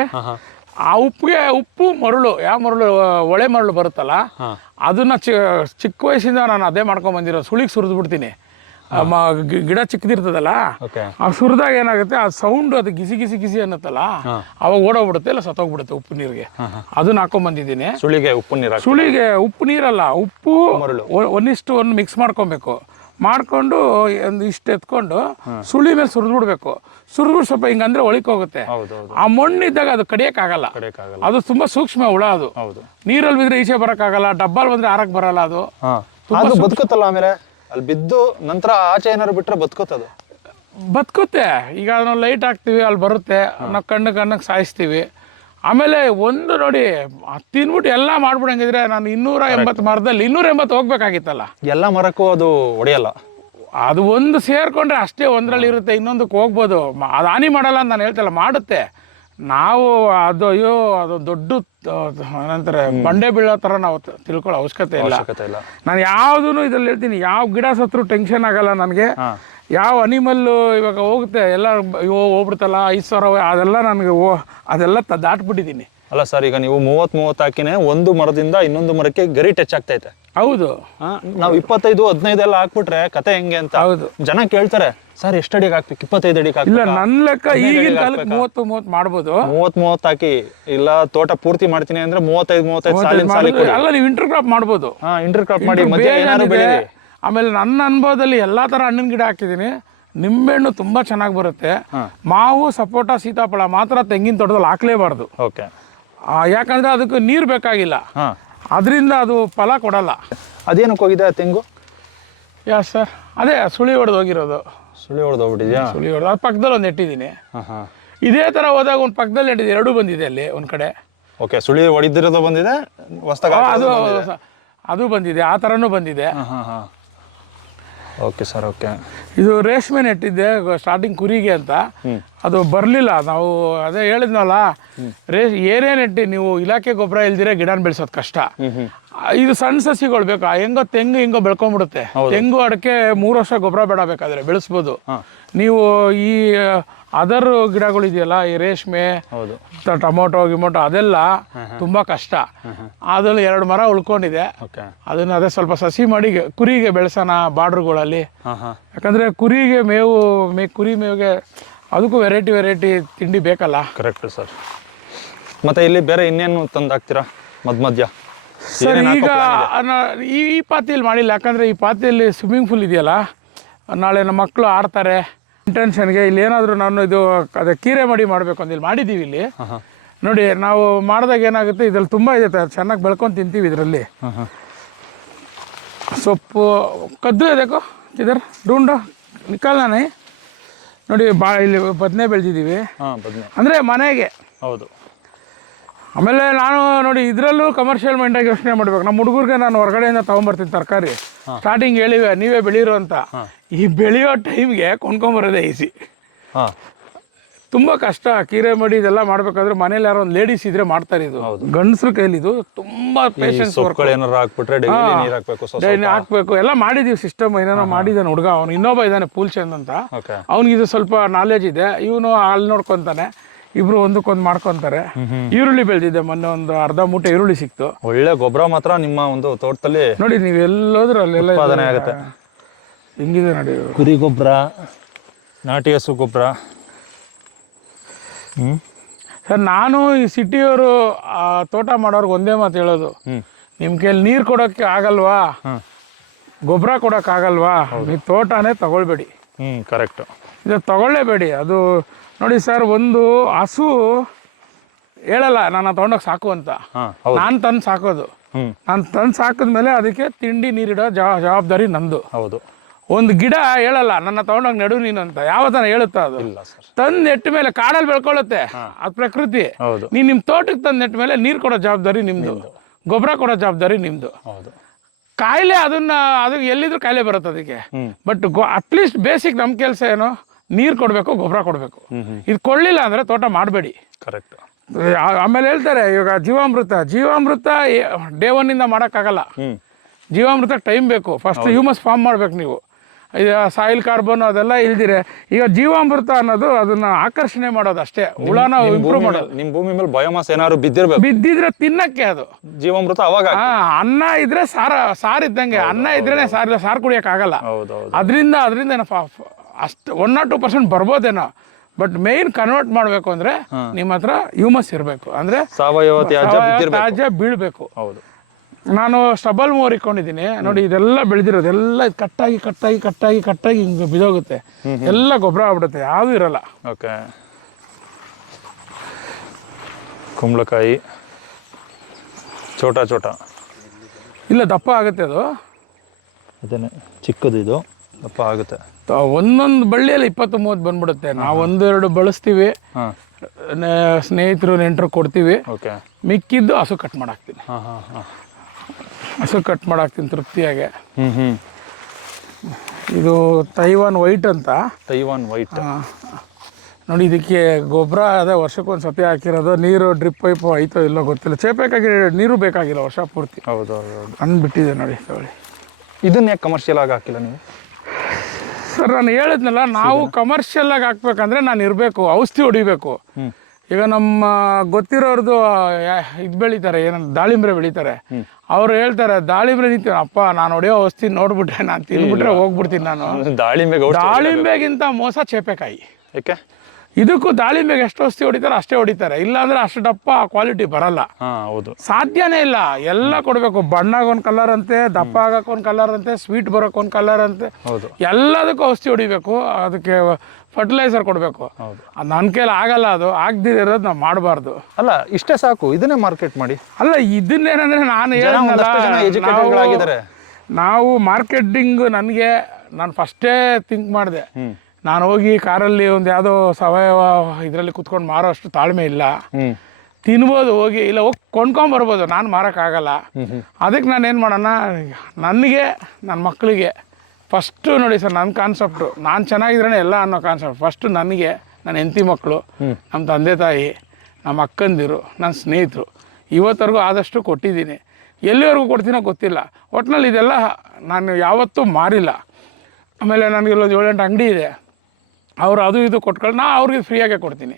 ಆ ಉಪ್ಪಿಗೆ ಉಪ್ಪು ಮರಳು, ಯಾವ ಮರಳು? ಒಳೆ ಮರಳು ಬರುತ್ತಲ್ಲ, ಅದನ್ನ ಚಿಕ್ಕ ವಯಸ್ಸಿಂದ ನಾನು ಅದೇ ಮಾಡ್ಕೊಂಡು ಬಂದಿರೋ. ಸುಳಿಗೆ ಸುರಿದ್ಬಿಡ್ತೀನಿ. ಗಿಡ ಚಿಕ್ಕದಿರ್ತದಲ್ಲ, ಆ ಸುರಿದಾಗ ಏನಾಗುತ್ತೆ, ಆ ಸೌಂಡ್ ಅದು ಗಿಸಿ ಗಿಸಿ ಗಿಸಿ ಅನ್ನತ್ತಲ್ಲ, ಅವಾಗ ಓಡೋಗ್ಬಿಡುತ್ತೆ, ಇಲ್ಲ ಸತ್ತೋಗ್ಬಿಡುತ್ತೆ ಉಪ್ಪು ನೀರಿಗೆ. ಅದನ್ನ ಹಾಕೊಂಡ್ಬಂದಿದ್ದೀನಿ. ಸುಳಿಗೆ ಉಪ್ಪು ನೀರು? ಸುಳಿಗೆ ಉಪ್ಪು ನೀರಲ್ಲ, ಉಪ್ಪು 1:1 ಮಿಕ್ಸ್ ಮಾಡ್ಕೊಬೇಕು. ಮಾಡ್ಕೊಂಡು ಒಂದು ಇಷ್ಟು ಎತ್ಕೊಂಡು ಸುಳಿ ಮೇಲೆ ಸುರಿದ್ಬಿಡ್ಬೇಕು. ಸುರಿದ್ಬಿಟ್ಟು ಸ್ವಲ್ಪ ಹಿಂಗಂದ್ರೆ ಒಳಕ್ಕೆ ಹೋಗುತ್ತೆ. ಆ ಮಣ್ಣಿದ್ದಾಗ ಅದು ಕಡಿಯೋಕ್ಕಾಗಲ್ಲ. ಅದು ತುಂಬಾ ಸೂಕ್ಷ್ಮ ಹುಳ. ಅದು ನೀರಲ್ಲಿ ಬಿದ್ರೆ ಈಚೆ ಬರೋಕ್ಕಾಗಲ್ಲ, ಡಬ್ಬಲ್ ಬಂದ್ರೆ ಆರಕ್ಕೆ ಬರಲ್ಲ. ಅದು ಬದುಕುತ್ತಲ್ಲ, ಆಮೇಲೆ ಅಲ್ಲಿ ಬಿದ್ದು ನಂತರ ಆಚೆ ಏನಾದ್ರು ಬಿಟ್ರೆ ಬದುಕುತ್ತೆ. ಈಗ ನಾವು ಲೈಟ್ ಹಾಕ್ತಿವಿ, ಅಲ್ಲಿ ಬರುತ್ತೆ, ನಾವು ಕಣ್ಣಿಗೆ ಸಾಯಿಸ್ತೀವಿ. ಆಮೇಲೆ ಒಂದು ನೋಡಿ, ತಿನ್ಬಿಟ್ಟು ಎಲ್ಲ ಮಾಡ್ಬಿಡಂಗಿದ್ರೆ ನಾನು 280 ಮರದಲ್ಲಿ 280 ಹೋಗ್ಬೇಕಾಗಿತ್ತಲ್ಲ. ಎಲ್ಲ ಮರಕ್ಕೂ ಅದು ಹೊಡೆಯಲ್ಲ. ಅದು ಒಂದು ಸೇರ್ಕೊಂಡ್ರೆ ಅಷ್ಟೇ, ಒಂದರಲ್ಲಿ ಇರುತ್ತೆ, ಇನ್ನೊಂದಕ್ಕೆ ಹೋಗ್ಬೋದು. ಅದು ಹಾನಿ ಮಾಡಲ್ಲ ಅಂತ ನಾನು ಹೇಳ್ತಿಲ್ಲ, ಮಾಡುತ್ತೆ. ನಾವು ಅದು ಅಯ್ಯೋ ಅದು ದೊಡ್ಡ ಏನಂತಾರೆ ಬಂಡೆ ಬೀಳೋ ಥರ ನಾವು ತಿಳ್ಕೊಳ್ಳೋ ಅವಶ್ಯಕತೆ ಇಲ್ಲ. ನಾನು ಯಾವುದೂ ಇದ್ರಲ್ಲಿ ಹೇಳ್ತೀನಿ, ಯಾವ ಗಿಡ ಸತ್ರು ಟೆನ್ಷನ್ ಆಗಲ್ಲ ನನಗೆ. ಯಾವ ಅನಿಮಲ್ಲು ಇವಾಗ ಹೋಗುತ್ತೆ ಎಲ್ಲ ಹೋಗ್ಬಿಡ್ತಲ್ಲ 5,000 ಅದೆಲ್ಲ ನನಗೆ ಅದೆಲ್ಲ ದಾಟ್ಬಿಟ್ಟಿದ್ದೀನಿ. ಅಲ್ಲ ಸರ್, ಈಗ ನೀವು 30 ಹಾಕಿನೇ ಒಂದು ಮರದಿಂದ ಇನ್ನೊಂದು ಮರಕ್ಕೆ ಗರಿ ಟಚ್ ಆಗ್ತೈತೆ. ಹೌದು. ನಾವು 25, 15 ಎಲ್ಲ ಹಾಕ್ಬಿಟ್ರೆ ಕತೆ ಹೆಂಗೆ ಅಂತ ಹೌದು. ಜನ ಕೇಳ್ತಾರೆ. ಸರ್ ಎಷ್ಟು ಅಡಿಗೆ ಹಾಕ್ಬೇಕು? 25 ಅಡಿಗೆ ಇಲ್ಲ, ಹಾಕ್ಬೇಕು? ನನ್ನ ಲೆಕ್ಕ ಈಗಿನ ಕಾಲಕ್ಕೆ 30 ಮಾಡ್ಬೋದು. 30 ಹಾಕಿ, ಇಲ್ಲ ತೋಟ ಪೂರ್ತಿ ಮಾಡ್ತೀನಿ ಅಂದ್ರೆ 35 ಸಾಲಿನ ಸಾಲಿ ಕೊಡಿ. ಅಲ್ಲ, ನೀವು ಇಂಟರ್ ಕ್ರಾಪ್ ಮಾಡ್ಬೋದು. ಇಂಟರ್ ಕ್ರಾಪ್ ಮಾಡಿ ಮಧ್ಯೆ ಏನಾದ್ರು ಬೆಳೀರಿ. ಆಮೇಲೆ ನನ್ನ ಅನುಭವದಲ್ಲಿ ಎಲ್ಲಾ ತರ ಹಣ್ಣಿನ ಗಿಡ ಹಾಕಿದ್ದೀನಿ. ನಿಂಬೆಹಣ್ಣು ತುಂಬಾ ಚೆನ್ನಾಗಿ ಬರುತ್ತೆ. ಮಾವು, ಸಪೋಟ, ಸೀತಾಫಲ ಮಾತ್ರ ತೆಂಗಿನ ತೋಟದಲ್ಲಿ ಹಾಕ್ಲೇಬಾರ್ದು. ಓಕೆ. ಯಾಕಂದ್ರೆ ಅದಕ್ಕೆ ನೀರು ಬೇಕಾಗಿಲ್ಲ, ಅದರಿಂದ ಅದು ಫಲ ಕೊಡಲ್ಲ. ಅದೇನಕ್ಕೆ ಹೋಗಿದೆ ತೆಂಗು? ಯಾ ಸರ್, ಅದೇ ಸುಳಿ ಹೊಡೆದು ಹೋಗಿರೋದು. ಸುಳಿ ಹೊಡೆದು ಹೋಗ್ಬಿಟ್ಟಿದ್ಯಾ? ಸುಳಿ ಹೊಡೆದು ಅದು ಪಕ್ಕದಲ್ಲಿ ಒಂದು ನೆಟ್ಟಿದ್ದೀನಿ. ಇದೇ ತರ ಹೋದಾಗ ಒಂದು ಪಕ್ಕದಲ್ಲಿ ನೆಟ್ಟಿದೆ, ಎರಡೂ ಬಂದಿದೆ ಅಲ್ಲಿ ಒಂದ್ ಕಡೆ. ಓಕೆ, ಸುಳಿ ಹೊಡಿದಿರೋದು ಬಂದಿದೆ, ಅದು ಬಂದಿದೆ, ಆ ಥರನೂ ಬಂದಿದೆ. Okay sir, okay. ಇದು ರೇಷ್ಮೆ ನೆಟ್ಟಿದ್ದೆ ಸ್ಟಾರ್ಟಿಂಗ್ ಕುರಿಗೆ ಅಂತ, ಅದು ಬರಲಿಲ್ಲ. ನಾವು ಅದೇ ಹೇಳಿದ್ನಲ್ಲ, ಏನೇ ನೆಟ್ಟಿ ನೀವು ಇಲಾಖೆ ಗೊಬ್ಬರ ಇಲ್ದಿರೆ ಗಿಡನ ಬೆಳೆಸೋದು ಕಷ್ಟ. ಇದು ಸಣ್ಣ ಸಸಿಗಳು ಬೇಕಾ, ಹೆಂಗೋ ತೆಂಗು ಹಿಂಗೋ ಬೆಳ್ಕೊಂಡ್ಬಿಡುತ್ತೆ. ತೆಂಗು ಅಡಕೆ 3 ವರ್ಷ ಗೊಬ್ಬರ ಬೇಡ, ಬೇಕಾದ್ರೆ ಬೆಳೆಸ್ಬೋದು. ನೀವು ಈ ಅದರ್ ಗಿಡಗಳು ಇದೆಯಲ್ಲ, ಈ ರೇಷ್ಮೆ, ಟೊಮೊಟೊ ಗಿಮೊಟೊ, ಅದೆಲ್ಲ ತುಂಬಾ ಕಷ್ಟ. ಅದ್ರಲ್ಲಿ 2 ಮರ ಉಳ್ಕೊಂಡಿದೆ. ಅದನ್ನ ಅದೇ ಸ್ವಲ್ಪ ಸಸಿ ಮಾಡಿ ಕುರಿಗೆ ಬೆಳೆಸೋಣ ಬಾರ್ಡ್ರುಗಳಲ್ಲಿ. ಯಾಕಂದ್ರೆ ಕುರಿಗೆ ಕುರಿ ಮೇವಿಗೆ ಅದಕ್ಕೂ ವೆರೈಟಿ ತಿಂಡಿ ಬೇಕಲ್ಲ. Correct sir. ಮತ್ತೆ ಇಲ್ಲಿ ಬೇರೆ ಇನ್ನೇನು ತಂದು ಹಾಕ್ತೀರಾ ಮಧ್ಯ? ಸರ್, ಈಗ ಈ ಪಾತಿಯಲ್ಲಿ ಮಾಡಿಲ್ಲ, ಯಾಕಂದ್ರೆ ಈ ಪಾತಿಯಲ್ಲಿ ಸ್ವಿಮ್ಮಿಂಗ್ ಪೂಲ್ ಇದೆಯಲ್ಲ, ನಾಳೆ ನಮ್ಮ ಮಕ್ಕಳು ಆಡ್ತಾರೆ ಇಂಟೆನ್ಷನ್ಗೆ. ಇಲ್ಲಿ ಏನಾದರೂ ನಾನು ಇದು ಅದೇ ಕೀರೆ ಮಾಡಬೇಕು ಅಂತ ಇಲ್ಲಿ ಮಾಡಿದ್ದೀವಿ. ಇಲ್ಲಿ ನೋಡಿ, ನಾವು ಮಾಡಿದಾಗ ಏನಾಗುತ್ತೆ, ಇದ್ರಲ್ಲಿ ತುಂಬ ಇದೆ, ಚೆನ್ನಾಗಿ ಬೆಳ್ಕೊಂಡು ತಿಂತೀವಿ. ಇದರಲ್ಲಿ ಸೊಪ್ಪು ಕದ್ದು ಇದಕ್ಕೋ ಇದರ ಡೂಂಡ ನಿಕಾಲ್ನೇ ನೋಡಿ. ಇಲ್ಲಿ ಬದನೆ ಬೆಳೆದಿದ್ದೀವಿ, ಅಂದರೆ ಮನೆಗೆ. ಹೌದು. ಆಮೇಲೆ ನಾನು ನೋಡಿ, ಇದರಲ್ಲೂ ಕಮರ್ಷಿಯಲ್ ಮೈಂಡಾಗಿ ಯೋಚನೆ ಮಾಡ್ಬೇಕು. ನಮ್ಮ ಹುಡುಗರಿಗೆ ನಾನು ಹೊರಗಡೆಯಿಂದ ತೊಗೊಂಬರ್ತೀನಿ ತರಕಾರಿ. ಸ್ಟಾರ್ಟಿಂಗ್ ಹೇಳಿವೆ ನೀವೇ ಬೆಳೀರು ಅಂತ. ಈ ಬೆಳೆಯೋ ಟೈಮ್ಗೆ ಕೊಂಡ್ಕೊಂಬರೋದೇ ಈಸಿ. ತುಂಬ ಕಷ್ಟ. ಕೀರೆ ಮಡಿ ಇದೆಲ್ಲ ಮಾಡ್ಬೇಕಾದ್ರೆ ಮನೇಲಿ ಯಾರೋ ಒಂದು ಲೇಡೀಸ್ ಇದ್ರೆ ಮಾಡ್ತಾರೆ. ಇದು ಗಂಡಸ್ರ ಕೈಲಿ ಇದು ತುಂಬಾ ಪೇಷನ್ಸ್ ವರ್ಕ್. ಹಾಕ್ಬೇಕು ಎಲ್ಲ ಮಾಡಿದೀವಿ ಸಿಸ್ಟಮ್. ಏನೇನೋ ಮಾಡಿದ್ದಾನೆ ಹುಡುಗ, ಅವ್ನು ಇನ್ನೊಬ್ಬ ಇದ್ದಾನೆ ಪೂಲ್ಚಂದ್ ಅಂತ, ಅವ್ನಿಗೆ ಇದು ಸ್ವಲ್ಪ ನಾಲೆಜ್ ಇದೆ. ಇವನು ಅಲ್ಲಿ ನೋಡ್ಕೊಂತಾನೆ, ಇಬ್ರು ಒಂದಕ್ಕೊಂದು ಮಾಡ್ಕೊಂತಾರೆ. ಈರುಳ್ಳಿ ಬೆಳೆದಿದೆ, ಮೊನ್ನೆ ಒಂದು ಅರ್ಧ ಮೂಟೆ ಈರುಳ್ಳಿ ಸಿಕ್ತು. ಒಳ್ಳೆ ಗೊಬ್ಬರ ಮಾತ್ರ ನಿಮ್ಮ ಒಂದು ತೋಟದಲ್ಲಿ ನೋಡಿ. ನೀವು ಎಲ್ಲೋದ್ರೂ ಅಲ್ಲೆಲ್ಲ ಆಗುತ್ತೆ. ಹೆಂಗಿದೆ ನೋಡಿ, ಕುರಿ ಗೊಬ್ಬರ, ನಾಟಿ ಹಸು ಗೊಬ್ಬರ. ಸರ್, ನಾನು ಈ ಸಿಟಿಯವರು ತೋಟ ಮಾಡೋರ್ಗೆ ಒಂದೇ ಮಾತು ಹೇಳೋದು, ನಿಮ್ಮ ಕೈಯಲ್ಲಿ ನೀರು ಕೊಡೋಕ್ಕೆ ಆಗಲ್ವಾ, ಗೊಬ್ಬರ ಕೊಡೋಕೆ ಆಗಲ್ವಾ, ನೀವು ತೋಟನೇ ತಗೊಳ್ಬೇಡಿ. ಕರೆಕ್ಟ್. ಇದು ತಗೊಳ್ಳೇಬೇಡಿ. ಅದು ನೋಡಿ ಸರ್, ಒಂದು ಹಸು ಹೇಳಲ್ಲ ನಾನು ತೊಗೊಂಡೋಗಿ ಸಾಕು ಅಂತ. ನಾನು ತಂದು ಸಾಕೋದು. ನಾನು ತಂದು ಸಾಕಿದ್ಮೇಲೆ ಅದಕ್ಕೆ ತಿಂಡಿ ನೀರಿಡೋ ಜವಾಬ್ದಾರಿ ನಂದು. ಹೌದು. ಒಂದು ಗಿಡ ಹೇಳಲ್ಲ ನನ್ನ ತೊಗೊಂಡೋಗಿ ನೆಡು ನೀನು ಅಂತ, ಯಾವತ್ತನ ಹೇಳುತ್ತಾ? ಅದು ತಂದು ನೆಟ್ಟ ಮೇಲೆ ಕಾಡಲ್ಲಿ ಬೆಳ್ಕೊಳ್ಳುತ್ತೆ, ಅದು ಪ್ರಕೃತಿ. ನೀನು ನಿಮ್ಮ ತೋಟಕ್ಕೆ ತಂದು ನೆಟ್ಟ ಮೇಲೆ ನೀರು ಕೊಡೋ ಜವಾಬ್ದಾರಿ ನಿಮ್ದು, ಗೊಬ್ಬರ ಕೊಡೋ ಜವಾಬ್ದಾರಿ ನಿಮ್ದು. ಕಾಯಿಲೆ ಅದು ಎಲ್ಲಿದ್ರು ಕಾಯಿಲೆ ಬರುತ್ತೆ ಅದಕ್ಕೆ. ಬಟ್ ಅಟ್ಲೀಸ್ಟ್ ಬೇಸಿಕ್ ನಮ್ಮ ಕೆಲಸ ಏನು, ನೀರು ಕೊಡಬೇಕು, ಗೊಬ್ಬರ ಕೊಡಬೇಕು. ಇದು ಕೊಡಲಿಲ್ಲ ಅಂದರೆ ತೋಟ ಮಾಡಬೇಡಿ. ಕರೆಕ್ಟ್. ಆಮೇಲೆ ಹೇಳ್ತಾರೆ ಇವಾಗ ಜೀವಾಮೃತ ಡೇ 1 ಇಂದ ಮಾಡೋಕ್ಕಾಗಲ್ಲ. ಜೀವಾಮೃತ ಟೈಮ್ ಬೇಕು. ಫಸ್ಟ್ ಹ್ಯೂಮಸ್ ಫಾರ್ಮ್ ಮಾಡ್ಬೇಕು ನೀವು. ಇದು ಸಾಯಿಲ್ ಕಾರ್ಬನ್ ಅದೆಲ್ಲ ಇಲ್ದಿರೆ ಈಗ ಜೀವಾಮೃತ ಅನ್ನೋದು ಅದನ್ನ ಆಕರ್ಷಣೆ ಮಾಡೋದು ಅಷ್ಟೇ, ಹುಳನ ಇಂಪ್ರೂವ್ ಮಾಡೋದು. ನಿಮ್ಮ ಭೂಮಿ ಮೇಲೆ ಬಯೋಮಾಸ್ ಏನಾದ್ರು ಬಿದ್ದಿದ್ರೆ ತಿನ್ನಕ್ಕೆ ಅದು ಜೀವಾಮೃತ. ಅವಾಗ ಅನ್ನ ಇದ್ರೆ ಸಾರು ಇದ್ದಂಗೆ, ಅನ್ನ ಇದ್ರೇನೆ ಸಾರು ಕುಡಿಯಕ್ ಆಗಲ್ಲ. ಅದರಿಂದ ಅಷ್ಟು 1 or 2% ಬರ್ಬೋದೇನೋ. ಬಟ್ ಮೇನ್ ಕನ್ವರ್ಟ್ ಮಾಡಬೇಕು ಅಂದ್ರೆ ನಿಮ್ಮ ಹತ್ರ ಹ್ಯೂಮಸ್ ಇರಬೇಕು, ಅಂದ್ರೆ ಸಾವಯವ ತ್ಯಾಜ್ಯ ಬೀಳ್ಬೇಕು. ಹೌದು. ನಾನು ಸ್ಟಬಲ್ ಮೋರ್ ಇಟ್ಕೊಂಡಿದ್ದೀನಿ ನೋಡಿ, ಇದೆಲ್ಲ ಬೆಳೆದಿರೋದು ಎಲ್ಲ ಕಟ್ಟಾಗಿ ಹಿಂಗೆ ಬಿದೋಗುತ್ತೆ, ಎಲ್ಲ ಗೊಬ್ಬರ ಆಗ್ಬಿಡುತ್ತೆ, ಯಾವುದು ಇರಲ್ಲ. ಓಕೆ. ಕುಂಬಳಕಾಯಿ ಚೋಟ ಇಲ್ಲ, ದಪ್ಪ ಆಗುತ್ತೆ ಅದು. ಅದೇನೆ ಚಿಕ್ಕದು, ಇದು ದಪ್ಪ ಆಗುತ್ತೆ. ಒಂದೊಂದು ಬಳ್ಳಿಯಲ್ಲಿ 20-30 ಬಂದ್ಬಿಡುತ್ತೆ. ನಾವು 1-2 ಬಳಸ್ತೀವಿ, ಸ್ನೇಹಿತರು ನೆಂಟರು ಕೊಡ್ತೀವಿ. ಮಿಕ್ಕಿದ್ದು ಹಸು ಕಟ್ ಮಾಡಾಕ್ತೀನಿ. ತೃಪ್ತಿಯಾಗೆ. ಇದು ತೈವಾನ್ ವೈಟ್ ಅಂತ. ನೋಡಿ, ಇದಕ್ಕೆ ಗೊಬ್ಬರ ಅದೇ ವರ್ಷಕ್ಕೊಂದು ಸತಿ ಹಾಕಿರೋದು. ನೀರು ಡ್ರಿಪ್ ಪೈಪ್ ಐತೋ ಇಲ್ಲೋ ಗೊತ್ತಿಲ್ಲ. ಚೇಪೆಕಾಗಿ ನೀರು ಬೇಕಾಗಿಲ್ಲ ವರ್ಷ ಪೂರ್ತಿ. ಹೌದು. ಅಂದ್ಬಿಟ್ಟಿದೆ ನೋಡಿ, ತಗೊಳ್ಳಿ. ಇದನ್ನ ಯಾಕೆ ಕಮರ್ಷಿಯಲ್ ಆಗಿ ಹಾಕಿಲ್ಲ ನೀವು? ಸರ್, ನಾನು ಹೇಳಿದ್ನಲ್ಲ, ನಾವು ಕಮರ್ಷಿಯಲ್ ಆಗಿ ಹಾಕ್ಬೇಕಂದ್ರೆ ನಾನು ಇರಬೇಕು, ಔಷಧಿ ಹೊಡಿಬೇಕು. ಈಗ ನಮ್ಮ ಗೊತ್ತಿರೋರ್ದು ಇದು ಬೆಳೀತಾರೆ ಏನಂತ ದಾಳಿಂಬ್ರೆ ಬೆಳೀತಾರೆ. ಅವ್ರು ಹೇಳ್ತಾರೆ ದಾಳಿಂಬ್ರೆ ನಿಂತೀನಿ ಅಪ್ಪ ನಾನು ಹೊಡೆಯೋ ಔಷಧಿ ನೋಡ್ಬಿಟ್ರೆ ನಾನು ತಿಂದ್ಬಿಟ್ರೆ ಹೋಗ್ಬಿಡ್ತೀನಿ ನಾನು. ದಾಳಿಂಬೆಗಿಂತ ಮೋಸ ಚೇಪೆಕಾಯಿ. ಯಾಕೆ? ಇದಕ್ಕೂ ದಾಳಿಂಬೆಗೆ ಎಷ್ಟು ಔಷಧಿ ಹೊಡಿತಾರೆ ಅಷ್ಟೇ ಹೊಡಿತಾರೆ, ಇಲ್ಲಾಂದ್ರೆ ಅಷ್ಟು ದಪ್ಪ ಕ್ವಾಲಿಟಿ ಬರಲ್ಲ. ಹೌದು, ಸಾಧ್ಯನೇ ಇಲ್ಲ. ಎಲ್ಲ ಕೊಡಬೇಕು, ಬಣ್ಣಕ್ಕೆ ಒಂದು ಕಲರ್ ಅಂತೆ, ದಪ್ಪ ಆಗಕ್ಕೆ ಒಂದು ಕಲರ್ ಅಂತೆ, ಸ್ವೀಟ್ ಬರೋಕ್ಕೆ ಒಂದು ಕಲರ್ ಅಂತೆ, ಹೌದು, ಎಲ್ಲದಕ್ಕೂ ಔಷಧಿ ಹೊಡಿಬೇಕು, ಅದಕ್ಕೆ ಫರ್ಟಿಲೈಸರ್ ಕೊಡಬೇಕು. ಅದು ನನ್ನ ಕೈಲಿ ಆಗಲ್ಲ, ಅದು ಆಗದಿರೋದು ನಾವು ಮಾಡಬಾರ್ದು. ಅಲ್ಲ ಇಷ್ಟೇ ಸಾಕು, ಇದನ್ನೇ ಮಾರ್ಕೆಟ್ ಮಾಡಿ. ಅಲ್ಲ ಇದನ್ನೇನಂದ್ರೆ ನಾನು ನಾವು ಮಾರ್ಕೆಟಿಂಗ್ ನನಗೆ ನಾನು ಫಸ್ಟೇ ಥಿಂಕ್ ಮಾಡಿದೆ. ನಾನು ಹೋಗಿ ಕಾರಲ್ಲಿ ಒಂದು ಯಾವುದೋ ಸಾವಯವ ಇದರಲ್ಲಿ ಕುತ್ಕೊಂಡು ಮಾರೋ ಅಷ್ಟು ತಾಳ್ಮೆ ಇಲ್ಲ. ತಿನ್ಬೋದು ಹೋಗಿ, ಇಲ್ಲ ಹೋಗಿ ಕೊಂಡ್ಕೊಂಬರ್ಬೋದು, ನಾನು ಮಾರೋಕ್ಕಾಗಲ್ಲ. ಅದಕ್ಕೆ ನಾನು ಏನು ಮಾಡೋಣ, ನನಗೆ ನನ್ನ ಮಕ್ಕಳಿಗೆ ಫಸ್ಟು ನೋಡಿ ಸರ್, ನನ್ನ ಕಾನ್ಸೆಪ್ಟು ನಾನು ಚೆನ್ನಾಗಿದ್ರೇ ಎಲ್ಲ ಅನ್ನೋ ಕಾನ್ಸೆಪ್ಟ್. ಫಸ್ಟು ನನಗೆ, ನನ್ನ ಹೆಂಡತಿ ಮಕ್ಕಳು, ನಮ್ಮ ತಂದೆ ತಾಯಿ, ನಮ್ಮ ಅಕ್ಕಂದಿರು, ನನ್ನ ಸ್ನೇಹಿತರು, ಇವತ್ತರೆಗೂ ಆದಷ್ಟು ಕೊಟ್ಟಿದ್ದೀನಿ. ಎಲ್ಲಿವರೆಗೂ ಕೊಡ್ತೀನೋ ಗೊತ್ತಿಲ್ಲ. ಒಟ್ಟಿನಲ್ಲಿ ಇದೆಲ್ಲ ನಾನು ಯಾವತ್ತೂ ಮಾರಿಲ್ಲ. ಆಮೇಲೆ ನನಗೆ ಇಲ್ಲೊಂದು 7-8 ಅಂಗಡಿ ಇದೆ, ಅವರು ಅದು ಇದು ಕೊಟ್ಕೊಂಡು ನಾ ಅವ್ರಿಗೆ ಫ್ರೀಯಾಗೆ ಕೊಡ್ತೀನಿ.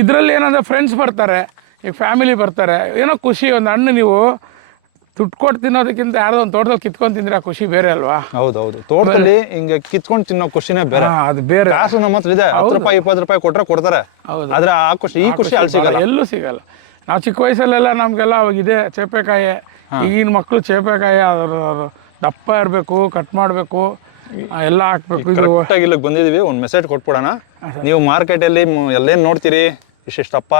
ಇದರಲ್ಲಿ ಏನಂದರೆ ಫ್ರೆಂಡ್ಸ್ ಬರ್ತಾರೆ, ಈಗ ಫ್ಯಾಮಿಲಿ ಬರ್ತಾರೆ, ಏನೋ ಖುಷಿ. ಒಂದು ಹಣ್ಣು ನೀವು ದುಡ್ಡು ಕೊಟ್ಟು ತಿನ್ನೋದಕ್ಕಿಂತ ಯಾರೋ ಒಂದು ತೋಟದಲ್ಲಿ ಕಿತ್ಕೊಂಡು ತಿಂದ್ರೆ ಆ ಖುಷಿ ಬೇರೆ ಅಲ್ವಾ? ಹೌದೌದು, ತೋಟದಲ್ಲಿ ಹಿಂಗೆ ಕಿತ್ಕೊಂಡು ತಿನ್ನೋ ಖುಷಿನೇ ಬೇರೆ. ಅದು ಬೇರೆ. ಕಾಸು ನಮ್ಮ ಹತ್ರ ಇದೆ, 10 ರೂಪಾಯಿ 20 ರೂಪಾಯಿ ಕೊಟ್ಟರೆ ಕೊಡ್ತಾರೆ. ಆದ್ರೆ ಆ ಖುಷಿ, ಈ ಖುಷಿ ಅಲ್ಲಿ ಸಿಗಲ್ಲ, ಎಲ್ಲೂ ಸಿಗಲ್ಲ. ನಾವು ಚಿಕ್ಕ ವಯಸ್ಸಲ್ಲೆಲ್ಲ ನಮಗೆಲ್ಲ ಅವಾಗಿದೆ ಚೇಪೆಕಾಯಿ. ಈಗಿನ ಮಕ್ಕಳು ಚೇಪೆಕಾಯಿ ಅವರು ದಪ್ಪ ಇರಬೇಕು, ಕಟ್ ಮಾಡಬೇಕು, ಎಲ್ಲ ಹಾಕ್ಬೇಕು. ಕರೆಕ್ಟಾಗಿ ಇಲ್ಲಿಗೆ ಬಂದಿದ್ದೀವಿ, ಒಂದು ಮೆಸೇಜ್ ಕೊಟ್ಬಿಡೋಣ. ನೀವು ಮಾರ್ಕೆಟಲ್ಲಿ ಎಲ್ಲೇನು ನೋಡ್ತೀರಿ ಇಷ್ಟಿಷ್ಟಪ್ಪ,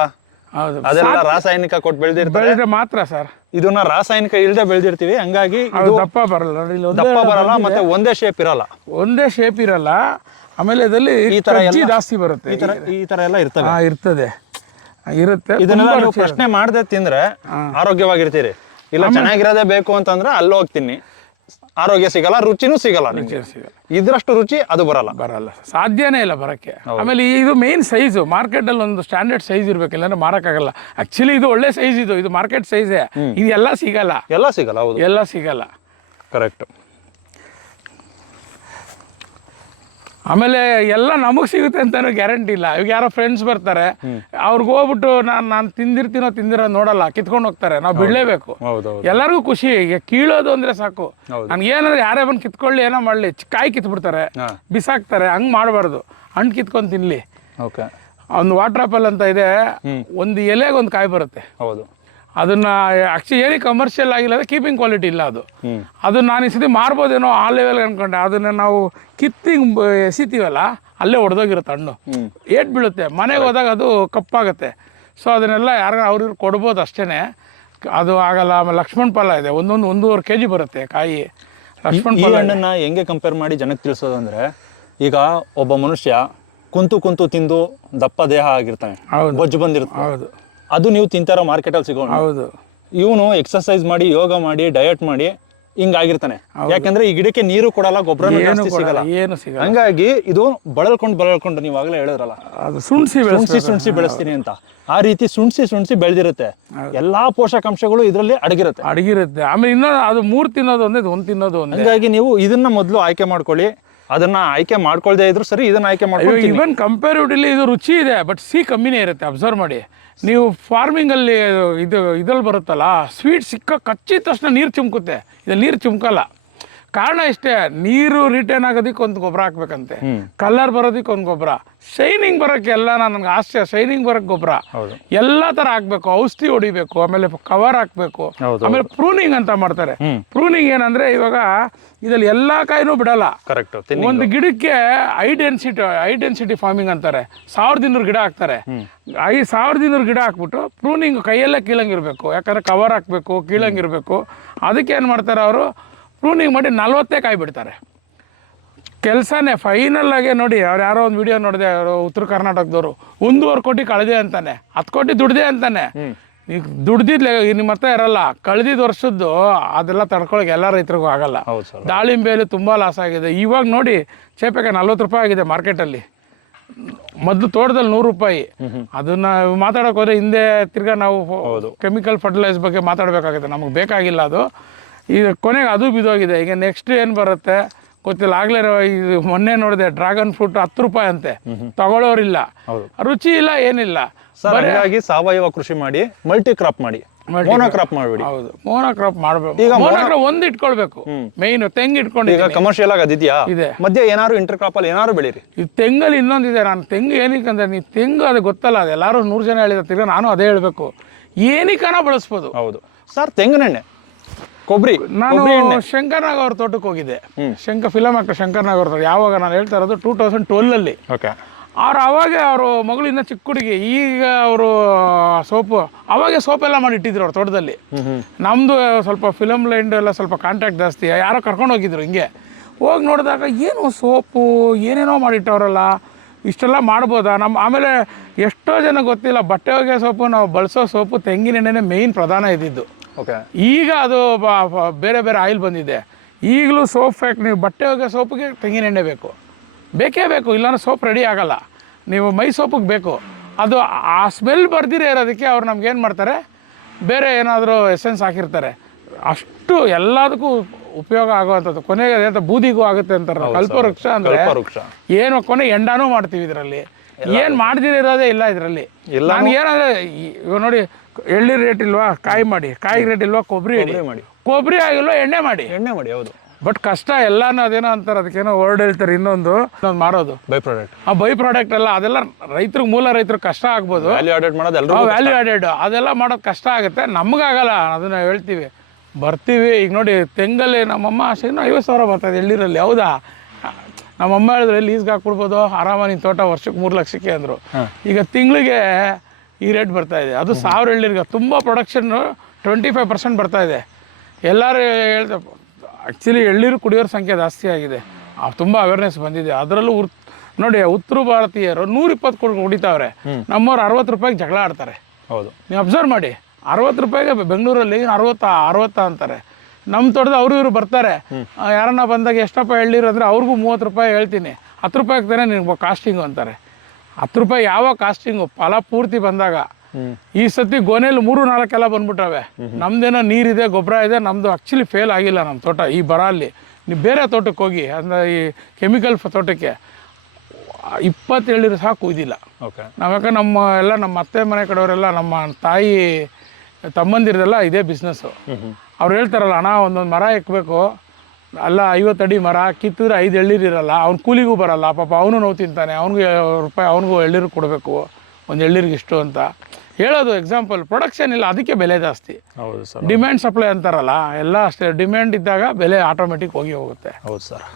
ಹೌದು, ಅದೆಲ್ಲ ರಾಸಾಯನಿಕ ಕೊಟ್ಟು ಬೆಳೆದಿರ್ತಾರೆ ಮಾತ್ರ ಸರ್. ಇದನ್ನ ರಾಸಾಯನಿಕ ಇಲ್ಲದೆ ಬೆಳೆದಿರ್ತೀವಿ, ಹಂಗಾಗಿ ದಪ್ಪ ಬರಲ್ಲ, ದಪ್ಪ ಬರಲ್ಲ, ಮತ್ತೆ ಒಂದೇ ಶೇಪ್ ಇರಲ್ಲ. ಆಮೇಲೆ ಇದರಲ್ಲಿ ಈ ತರ ಜಾಸ್ತಿ ಬರುತ್ತೆ, ಈ ತರ ಎಲ್ಲ ಇರುತ್ತೆ. ಇದನ್ನೆಲ್ಲ ನೀವು ಪ್ರಶ್ನೆ ಮಾಡದೆ ತಿಂದ್ರೆ ಆರೋಗ್ಯವಾಗಿರ್ತೀರಿ. ಇಲ್ಲ ಚೆನ್ನಾಗಿರೋದೇ ಬೇಕು ಅಂತಂದ್ರೆ ಅಲ್ಲಿ ಹೋಗ್ತೀನಿ, ಆರೋಗ್ಯ ಸಿಗಲ್ಲ, ರುಚಿನೂ ಸಿಗಲ್ಲ. ಇದ್ರಷ್ಟು ರುಚಿ ಅದು ಬರಲ್ಲ, ಸಾಧ್ಯನೇ ಇಲ್ಲ ಬರಕ್ಕೆ. ಆಮೇಲೆ ಇದು ಮೇನ್ ಸೈಜು, ಮಾರ್ಕೆಟಲ್ಲಿ ಒಂದು ಸ್ಟ್ಯಾಂಡರ್ಡ್ ಸೈಜ್ ಇರ್ಬೇಕು, ಇಲ್ಲಾಂದ್ರೆ ಮಾರಕ್ಕಾಗಲ್ಲ. ಆಕ್ಚುಲಿ ಇದು ಒಳ್ಳೆ ಸೈಜ್, ಇದು ಮಾರ್ಕೆಟ್ ಸೈಜೇ. ಇದೆಲ್ಲ ಸಿಗಲ್ಲ, ಹೌದು, ಎಲ್ಲ ಸಿಗಲ್ಲ. ಕರೆಕ್ಟ್. ಆಮೇಲೆ ಎಲ್ಲ ನಮಗೆ ಸಿಗುತ್ತೆ ಅಂತಾನು ಗ್ಯಾರಂಟಿ ಇಲ್ಲ. ಇವಾಗ ಯಾರೋ ಫ್ರೆಂಡ್ಸ್ ಬರ್ತಾರೆ, ಅವ್ರಿಗೆ ಹೋಗ್ಬಿಟ್ಟು ನಾನು ತಿಂದಿರೋ ನೋಡಲ್ಲ, ಕಿತ್ಕೊಂಡು ಹೋಗ್ತಾರೆ. ನಾವು ಬಿಡಲೇಬೇಕು, ಎಲ್ಲರಿಗೂ ಖುಷಿ. ಈಗ ಕೀಳೋದು ಅಂದ್ರೆ ಸಾಕು. ನನ್ಗೇನಂದ್ರೆ ಯಾರೇ ಬಂದು ಕಿತ್ಕೊಳ್ಳಿ, ಏನೋ ಮಾಡಲಿ, ಕಾಯಿ ಕಿತ್ಬಿಡ್ತಾರೆ, ಬಿಸಾಕ್ತಾರೆ, ಹಂಗೆ ಮಾಡಬಾರ್ದು. ಹಣ್ಣು ಕಿತ್ಕೊಂಡು ತಿನ್ಲಿ. ಒಂದು ವಾಟರ್ ಆಪಲ್ ಅಂತ ಇದೆ, ಒಂದು ಎಲೆಗೆ ಒಂದು ಕಾಯಿ ಬರುತ್ತೆ. ಹೌದು, ಅದನ್ನ ಆಕ್ಚುಲಿ ಏನಕ್ಕೆ ಕಮರ್ಷಿಯಲ್ ಆಗಿಲ್ಲ, ಅಂದರೆ ಕೀಪಿಂಗ್ ಕ್ವಾಲಿಟಿ ಇಲ್ಲ ಅದು ನಾನು ಈ ಸತಿ ಮಾರ್ಬೋದೇನೋ ಆ ಲೆವೆಲ್ ಅನ್ಕೊಂಡೆ. ಅದನ್ನ ನಾವು ಎಸಿತೀವಲ್ಲ, ಅಲ್ಲೇ ಒಡೆದೋಗಿರುತ್ತೆ ಹಣ್ಣು, ಏಟ್ ಬೀಳುತ್ತೆ. ಮನೆಗೆ ಹೋದಾಗ ಅದು ಕಪ್ಪಾಗುತ್ತೆ. ಸೊ ಅದನ್ನೆಲ್ಲ ಅವ್ರಿಗೆ ಕೊಡ್ಬೋದು ಅಷ್ಟೇ, ಅದು ಆಗಲ್ಲ. ಆಮೇಲೆ ಲಕ್ಷ್ಮಣ್ ಫಲ ಇದೆ, 1.5 kg ಬರುತ್ತೆ ಕಾಯಿ. ಲಕ್ಷ್ಮಣ್ ಫಲ ಹಣ್ಣನ್ನ ಹೆಂಗೆ ಕಂಪೇರ್ ಮಾಡಿ ಜನಕ್ಕೆ ತಿಳಿಸೋದಂದ್ರೆ, ಈಗ ಒಬ್ಬ ಮನುಷ್ಯ ಕುಂತು ತಿಂದು ದಪ್ಪ ದೇಹ ಆಗಿರ್ತಾನೆ, ಬೊಜ್ಜು ಬಂದಿರುತ್ತೆ. ಹೌದು, ಅದು ನೀವು ತಿಂತಾರೋ ಮಾರ್ಕೆಟಲ್ಲಿ ಸಿಗೋಣ. ಹೌದು, ಇವನು ಎಕ್ಸರ್ಸೈಸ್ ಮಾಡಿ, ಯೋಗ ಮಾಡಿ, ಡಯಟ್ ಮಾಡಿ ಹಿಂಗಾಗಿರ್ತಾನೆ. ಯಾಕಂದ್ರೆ ಈ ಗಿಡಕ್ಕೆ ನೀರು ಕೊಡಲ್ಲ, ಗೊಬ್ಬರ ಸಿಗಲ್ಲ, ಏನು ಸಿಗಲ್ಲ. ಹಂಗಾಗಿ ಇದು ಬಳಲ್ಕೊಂಡು ನೀವು ಆಗಲೇ ಹೇಳಿದ್ರಲ್ಲ, ಸುಣ್ಸಿ ಬೆಳೆಸ್ತೀನಿ ಅಂತ, ಆ ರೀತಿ ಸುಣ್ಸಿ ಬೆಳೆದಿರುತ್ತೆ. ಎಲ್ಲಾ ಪೋಷಕಾಂಶಗಳು ಇದರಲ್ಲಿ ಅಡಗಿರುತ್ತೆ. ಆಮೇಲೆ ಇನ್ನೊಂದು ಅದು 3 ತಿನ್ನೋದು ಒಂದೇ, ಒಂದು ತಿನ್ನೋದು ಒಂದೇ. ಹಂಗಾಗಿ ನೀವು ಇದನ್ನ ಮೊದಲು ಆಯ್ಕೆ ಮಾಡ್ಕೊಳ್ಳಿ. ಅದನ್ನ ಆಯ್ಕೆ ಮಾಡ್ಕೊಳ್ದೇ ಇದ್ರು ಸರಿ, ಇದನ್ನ ಆಯ್ಕೆ ಮಾಡ್ಕೊಳ್ಳಿ. ಇವನ್ ಕಂಪೇರಿಟಿವ್ಲಿ ಇದು ರುಚಿ ಇದೆ, ಬಟ್ ಕಮ್ಮಿನೇ ಇರುತ್ತೆ. ಅಬ್ಸರ್ವ್ ಮಾಡಿ ನೀವು, ಫಾರ್ಮಿಂಗಲ್ಲಿ ಇದ್ರಲ್ಲಿ ಬರುತ್ತಲ್ಲ, ಸ್ವೀಟ್ ಕಚ್ಚಿದ ತಕ್ಷಣ ನೀರು ಚಿಮ್ಕುತ್ತೆ, ಇದ್ರಲ್ಲಿ ನೀರು ಚಿಮ್ಕಲ್ಲ. ಕಾರಣ ಇಷ್ಟೇ, ನೀರು ರಿಟೈನ್ ಆಗೋದಕ್ಕೆ ಒಂದು ಗೊಬ್ಬರ ಹಾಕ್ಬೇಕಂತೆ, ಕಲರ್ ಬರೋದಕ್ಕೆ ಒಂದು ಗೊಬ್ಬರ, ಶೈನಿಂಗ್ ಬರೋಕ್ಕೆ ಎಲ್ಲ ನನಗೆ ಆಸೆ, ಶೈನಿಂಗ್ ಬರೋಕ್ಕೆ ಗೊಬ್ಬರ ಎಲ್ಲ ಥರ ಹಾಕ್ಬೇಕು, ಔಷಧಿ ಹೊಡಿಬೇಕು, ಆಮೇಲೆ ಕವರ್ ಹಾಕ್ಬೇಕು, ಆಮೇಲೆ ಪ್ರೂನಿಂಗ್ ಅಂತ ಮಾಡ್ತಾರೆ. ಪ್ರೂನಿಂಗ್ ಏನಂದ್ರೆ, ಇವಾಗ ಇದ್ರಲ್ಲಿ ಎಲ್ಲಾ ಕಾಯಿನೂ ಬಿಡಲ್ಲ. ಕರೆಕ್ಟ್. ಒಂದು ಗಿಡಕ್ಕೆ ಹೈ ಡೆನ್ಸಿಟಿ ಫಾರ್ಮಿಂಗ್ ಅಂತಾರೆ. 1200 ಗಿಡ ಹಾಕ್ತಾರೆ. 1200 ಗಿಡ ಹಾಕ್ಬಿಟ್ಟು ಪ್ರೂನಿಂಗ್ ಕೈಯಲ್ಲೇ ಕೀಳಂಗಿರ್ಬೇಕು, ಯಾಕಂದ್ರೆ ಕವರ್ ಹಾಕ್ಬೇಕು, ಕೀಳಂಗಿರ್ಬೇಕು. ಅದಕ್ಕೆ ಏನು ಮಾಡ್ತಾರೆ ಅವರು, ಪ್ರೂನಿಂಗ್ ಮಾಡಿ 40 ಕಾಯಿ ಬಿಡ್ತಾರೆ. ಕೆಲಸನೇ ಫೈನಲ್ ಆಗಿ ನೋಡಿ. ಅವ್ರು ಯಾರೋ ಒಂದು ವಿಡಿಯೋ ನೋಡಿದೆ, ಅವರು ಉತ್ತರ ಕರ್ನಾಟಕದವರು 1.5 ಕೋಟಿ ಕಳೆದೆ ಅಂತಾನೆ, 10 ಕೋಟಿ ದುಡ್ದೆ ಅಂತಾನೆ. ಈಗ ದುಡ್ದಿದ್ಲೆ ನಿಮ್ಮ ಹತ್ರ ಇರಲ್ಲ, ಕಳೆದಿದ್ದ ವರ್ಷದ್ದು ಅದೆಲ್ಲ ತಡ್ಕೊಳಕ್ಕೆ ಎಲ್ಲ ರೈತರಿಗೂ ಆಗಲ್ಲ. ದಾಳಿಂಬೆಯಲ್ಲಿ ತುಂಬ ಲಾಸ್ ಆಗಿದೆ. ಇವಾಗ ನೋಡಿ ಚೇಪೆಕಾಯಿ 40 ರೂಪಾಯಿ ಆಗಿದೆ ಮಾರ್ಕೆಟಲ್ಲಿ. ಮೊದಲು ತೋಟದಲ್ಲಿ 100 ರೂಪಾಯಿ. ಅದನ್ನ ಮಾತಾಡೋಕೆ ಹೋದ್ರೆ ಹಿಂದೆ ತಿರ್ಗಾ ನಾವು ಕೆಮಿಕಲ್ ಫರ್ಟಿಲೈಸ್ ಬಗ್ಗೆ ಮಾತಾಡಬೇಕಾಗುತ್ತೆ, ನಮಗೆ ಬೇಕಾಗಿಲ್ಲ ಅದು. ಈಗ ಕೊನೆಗೆ ಅದು ಬಿದ್ದೋಗಿದೆ. ಈಗ ನೆಕ್ಸ್ಟ್ ಏನು ಬರುತ್ತೆ, ಗೊತ್ತಿಲ್ಲ. ಆಗಲೇ ಇದು ಮೊನ್ನೆ ನೋಡಿದೆ ಡ್ರ್ಯಾಗನ್ ಫ್ರೂಟ್ 10 ರೂಪಾಯಿ ಅಂತೆ, ತಗೊಳ್ಳೋರಿಲ್ಲ, ಹೌದು. ರುಚಿ ಇಲ್ಲ, ಏನಿಲ್ಲ. ಸರ್ ಹಾಗಾಗಿ ಸಾವಯವ ಕೃಷಿ ಮಾಡಿ, ಮಲ್ಟಿ ಕ್ರಾಪ್ ಮಾಡಿ, ಮೋನೋಕ್ರಾಪ್ ಮಾಡಬೇಡಿ. ಹೌದು, ಮೋನೋಕ್ರಾಪ್ ಮಾಡಬೇಕು. ಈಗ ಮೋನೋಕ್ರಾಪ್ ಒಂದು ಇಟ್ಕೊಳ್ಬೇಕು, ಮೇಯ್ನ್ ತೆಂಗು ಈಗ ಇಟ್ಕೊಂಡಿದ್ದೀನಿ. ಕಮರ್ಷಿಯಲ್ ಆಗಿ ಅದಿದೆಯಾ? ಇದೆ. ಮಧ್ಯೆ ಏನಾದ್ರು ಇಂಟರ್ ಕ್ರಾಪ್ ಅಲ್ಲಿ ಏನಾದ್ರು ಬೆಳೀರಿ. ಈ ತೆಂಗಲ್ಲಿ ಇನ್ನೊಂದಿದೆ. ನಾನು ತೆಂಗು ಏನಕ್ಕಂದ್ರೆ, ನೀವು ತೆಂಗು ಅದು ಗೊತ್ತಲ್ಲ, ಅದು ಎಲ್ಲರೂ 100 ಜನ ಹೇಳಿದ ತಿರ್ಗ ನಾನು ಅದೇ ಹೇಳಬೇಕು, ಏನಕ್ಕನ ಬಳಸ್ಬೋದು. ಹೌದು ಸರ್, ತೆಂಗಿನೆಣ್ಣೆ, ಕೊಬ್ಬರಿ. ನಾನು ಶಂಕರ್ನಾಗ್ ಅವ್ರ ತೋಟಕ್ಕೆ ಹೋಗಿದ್ದೆ. ಫಿಲಮ್ ಆಕ್ಟರ್ ಶಂಕರ್ನಾಗ್ ಅವ್ರ ತೋಟ. ಯಾವಾಗ ನಾನು ಹೇಳ್ತಾ ಇರೋದು 2012ಅಲ್ಲಿ. ಓಕೆ. ಅವಾಗ ಅವರು ಮಗಳು ಇನ್ನೂ ಚಿಕ್ಕ ಹುಡುಗಿ. ಈಗ ಅವರು ಅವಾಗೆ ಸೋಪೆಲ್ಲ ಮಾಡಿ ಇಟ್ಟಿದ್ರು ಅವ್ರ ತೋಟದಲ್ಲಿ. ನಮ್ಮದು ಸ್ವಲ್ಪ ಫಿಲಮ್ ಲೈನ್ ಎಲ್ಲ ಸ್ವಲ್ಪ ಕಾಂಟ್ಯಾಕ್ಟ್ ಜಾಸ್ತಿ. ಯಾರೋ ಕರ್ಕೊಂಡು ಹೋಗಿದ್ರು. ಹಿಂಗೆ ಹೋಗಿ ನೋಡಿದಾಗ ಏನು ಸೋಪು ಏನೇನೋ ಮಾಡಿಟ್ಟವ್ರಲ್ಲ, ಇಷ್ಟೆಲ್ಲ ಮಾಡ್ಬೋದಾ? ಆಮೇಲೆ ಎಷ್ಟೋ ಜನ ಗೊತ್ತಿಲ್ಲ, ಬಟ್ಟೆ ಒಗೆ ಸೋಪು ನಾವು ಬಳಸೋ ಸೋಪು ತೆಂಗಿನೆಣ್ಣೆನೇ ಮೇಯ್ನ್ ಪ್ರಧಾನ ಇದ್ದಿದ್ದು. ಓಕೆ. ಈಗ ಅದು ಬೇರೆ ಬೇರೆ ಆಯಿಲ್ ಬಂದಿದೆ. ಈಗಲೂ ಸೋಪ್ ಫ್ಯಾಕ್ಟ್, ನೀವು ಬಟ್ಟೆ ಒಗೆ ಸೋಪಿಗೆ ತೆಂಗಿನೆಣ್ಣೆ ಬೇಕೇ ಬೇಕು, ಇಲ್ಲಾಂದ್ರೆ ಸೋಪ್ ರೆಡಿ ಆಗಲ್ಲ. ನೀವು ಮೈ ಸೋಪಿಗೆ ಬೇಕು. ಅದು ಆ ಸ್ಮೆಲ್ ಬರ್ದಿರೇ ಇರೋದಕ್ಕೆ ಅವ್ರು ನಮ್ಗೇನು ಮಾಡ್ತಾರೆ, ಬೇರೆ ಏನಾದರೂ ಎಸೆನ್ಸ್ ಹಾಕಿರ್ತಾರೆ. ಅಷ್ಟು ಎಲ್ಲದಕ್ಕೂ ಉಪಯೋಗ ಆಗುವಂಥದ್ದು. ಕೊನೆಗೆ ಅಂತ ಬೂದಿಗೂ ಆಗುತ್ತೆ ಅಂತಾರೆ. ಕಲ್ಪವೃಕ್ಷ ಅಂದರೆ ಏನು, ಕೊನೆ ಎಂಡಾನೂ ಮಾಡ್ತೀವಿ ಇದರಲ್ಲಿ. ಏನು ಮಾಡ್ದಿರೋದೇ ಇಲ್ಲ ಇದರಲ್ಲಿ. ನಾನು ಏನಂದರೆ, ಇವಾಗ ನೋಡಿ, ಎಳ್ಳಿ ರೇಟ್ ಇಲ್ವಾ, ಕಾಯಿ ರೇಟ್ ಇಲ್ವಾ, ಕೊಬ್ಬರಿ ಆಗಿಲ್ವಾ, ಎಣ್ಣೆ ಮಾಡಿ. ಹೌದು. ಬಟ್ ಕಷ್ಟ ಎಲ್ಲಾನು. ಅದೇನೋ ಅಂತಾರೆ, ಅದಕ್ಕೇನೋ ವರ್ಡ್ ಹೇಳ್ತಾರೆ, ಇನ್ನೊಂದು ಮಾಡೋದು ಬೈ ಪ್ರಾಡಕ್ಟ್ ಎಲ್ಲ. ಅದೆಲ್ಲ ರೈತರಿಗೆ ಕಷ್ಟ ಆಗ್ಬೋದು. ವ್ಯಾಲ್ಯೂ ಆಡೆಡ್ ಅದೆಲ್ಲ ಮಾಡೋದು ಕಷ್ಟ ಆಗುತ್ತೆ. ನಮಗಾಗಲ್ಲ, ಅದನ್ನ ಹೇಳ್ತೀವಿ, ಬರ್ತೀವಿ. ಈಗ ನೋಡಿ, ತೆಂಗಲ್ಲಿ ನಮ್ಮಮ್ಮ 50,000 ಬರ್ತಾಯಿದೆ ಎಳ್ಳಿರಲ್ಲಿ. ಹೌದಾ? ನಮ್ಮಮ್ಮ ಹೇಳಿದ್ರೆ ಲೀಸ್ಗೆ ಹಾಕ್ಬಿಡ್ಬೋದು ಆರಾಮ, ನಿನ್ನ ತೋಟ ವರ್ಷಕ್ಕೆ 3 ಲಕ್ಷಕ್ಕೆ ಅಂದರು. ಈಗ ತಿಂಗಳಿಗೆ ಈ ರೇಟ್ ಬರ್ತಾಯಿದೆ. ಅದು 1000 ಎಳ್ಳಿರ್ಗೆ ತುಂಬ ಪ್ರೊಡಕ್ಷನ್ನು 25% ಬರ್ತಾಯಿದೆ. ಎಲ್ಲರೂ ಹೇಳ್ತಾರೆ. ಆ್ಯಕ್ಚುಲಿ ಎಳ್ನೀರು ಕುಡಿಯೋರ ಸಂಖ್ಯೆ ಜಾಸ್ತಿ ಆಗಿದೆ, ತುಂಬ ಅವೇರ್ನೆಸ್ ಬಂದಿದೆ. ಅದರಲ್ಲೂ ನೋಡಿ, ಉತ್ತರ ಭಾರತೀಯರು 120 ಕುಡಿತಾವ್ರೆ. ನಮ್ಮವ್ರು 60 ರೂಪಾಯಿಗೆ ಜಗಳ ಆಡ್ತಾರೆ. ಹೌದು, ನೀವು ಅಬ್ಸರ್ವ್ ಮಾಡಿ. 60 ರೂಪಾಯಿಗೆ ಬೆಂಗಳೂರಲ್ಲಿ 60 ಅಂತಾರೆ. ನಮ್ಮ ತೋಟದ ಇವರು ಬರ್ತಾರೆ, ಯಾರನ್ನ ಬಂದಾಗ ಎಷ್ಟಪ್ಪ ಎಳ್ನೀರು ಅಂದರೆ ಅವ್ರಿಗೂ 30 ರೂಪಾಯಿ ಹೇಳ್ತೀನಿ. 10 ರೂಪಾಯಿಗೆ ತಾನೇ ನಿಮ್ಗೆ ಕಾಸ್ಟಿಂಗು ಅಂತಾರೆ. 10 ರೂಪಾಯಿ ಯಾವ ಕಾಸ್ಟಿಂಗು? ಫಲ ಪೂರ್ತಿ ಬಂದಾಗ. ಈ ಸತಿ ಗೋನೆಯಲ್ಲಿ 3-4 ಎಲ್ಲ ಬಂದ್ಬಿಟ್ಟವೆ. ನಮ್ದೇನೋ ನೀರಿದೆ, ಗೊಬ್ಬರ ಇದೆ. ನಮ್ಮದು ಆ್ಯಕ್ಚುಲಿ ಫೇಲ್ ಆಗಿಲ್ಲ ನಮ್ಮ ತೋಟ ಈ ಬರ ಅಲ್ಲಿ. ನೀವು ಬೇರೆ ತೋಟಕ್ಕೆ ಹೋಗಿ, ಅಂದರೆ ಈ ಕೆಮಿಕಲ್ ತೋಟಕ್ಕೆ 20 ಎಳ್ನೀರು ಸಹ ಕುಯ್ದಿಲ್ಲ. ಓಕೆ. ನಾವು ಯಾಕೆ ನಮ್ಮ ಅತ್ತೆ ಮನೆ ಕಡೆಯವರೆಲ್ಲ, ನಮ್ಮ ತಾಯಿ ತಮ್ಮಂದಿರದೆಲ್ಲ ಇದೇ ಬಿಸ್ನೆಸ್ಸು. ಅವ್ರು ಹೇಳ್ತಾರಲ್ಲ, ಅಣ್ಣ ಒಂದೊಂದು ಮರ ಎಕ್ಕಬೇಕು, ಅಲ್ಲ 50 ಅಡಿ ಮರ ಕಿತ್ತಿದ್ರೆ 5 ಎಳ್ನೀರು ಇರಲ್ಲ, ಅವ್ನು ಕೂಲಿಗೂ ಬರಲ್ಲ ಪಾಪ, ಅವನು ನೋವು ತಿಂತಾನೆ, ಅವ್ನಿಗೆ ರೂಪಾಯಿ ಅವ್ನಿಗೂ ಎಳ್ನೀರು ಕೊಡಬೇಕು, ಒಂದು ಎಳ್ನೀರಿಗೆ ಇಷ್ಟು ಅಂತ ಹೇಳೋದು ಎಕ್ಸಾಂಪಲ್. ಪ್ರೊಡಕ್ಷನ್ ಇಲ್ಲ, ಅದಕ್ಕೆ ಬೆಲೆ ಜಾಸ್ತಿ. ಹೌದು ಸರ್. ಡಿಮ್ಯಾಂಡ್ ಸಪ್ಲೈ ಅಂತಾರಲ್ಲ, ಎಲ್ಲ ಅಷ್ಟೇ. ಡಿಮ್ಯಾಂಡ್ ಇದ್ದಾಗ ಬೆಲೆ ಆಟೋಮೆಟಿಕ್ ಹೋಗುತ್ತೆ. ಹೌದು ಸರ್.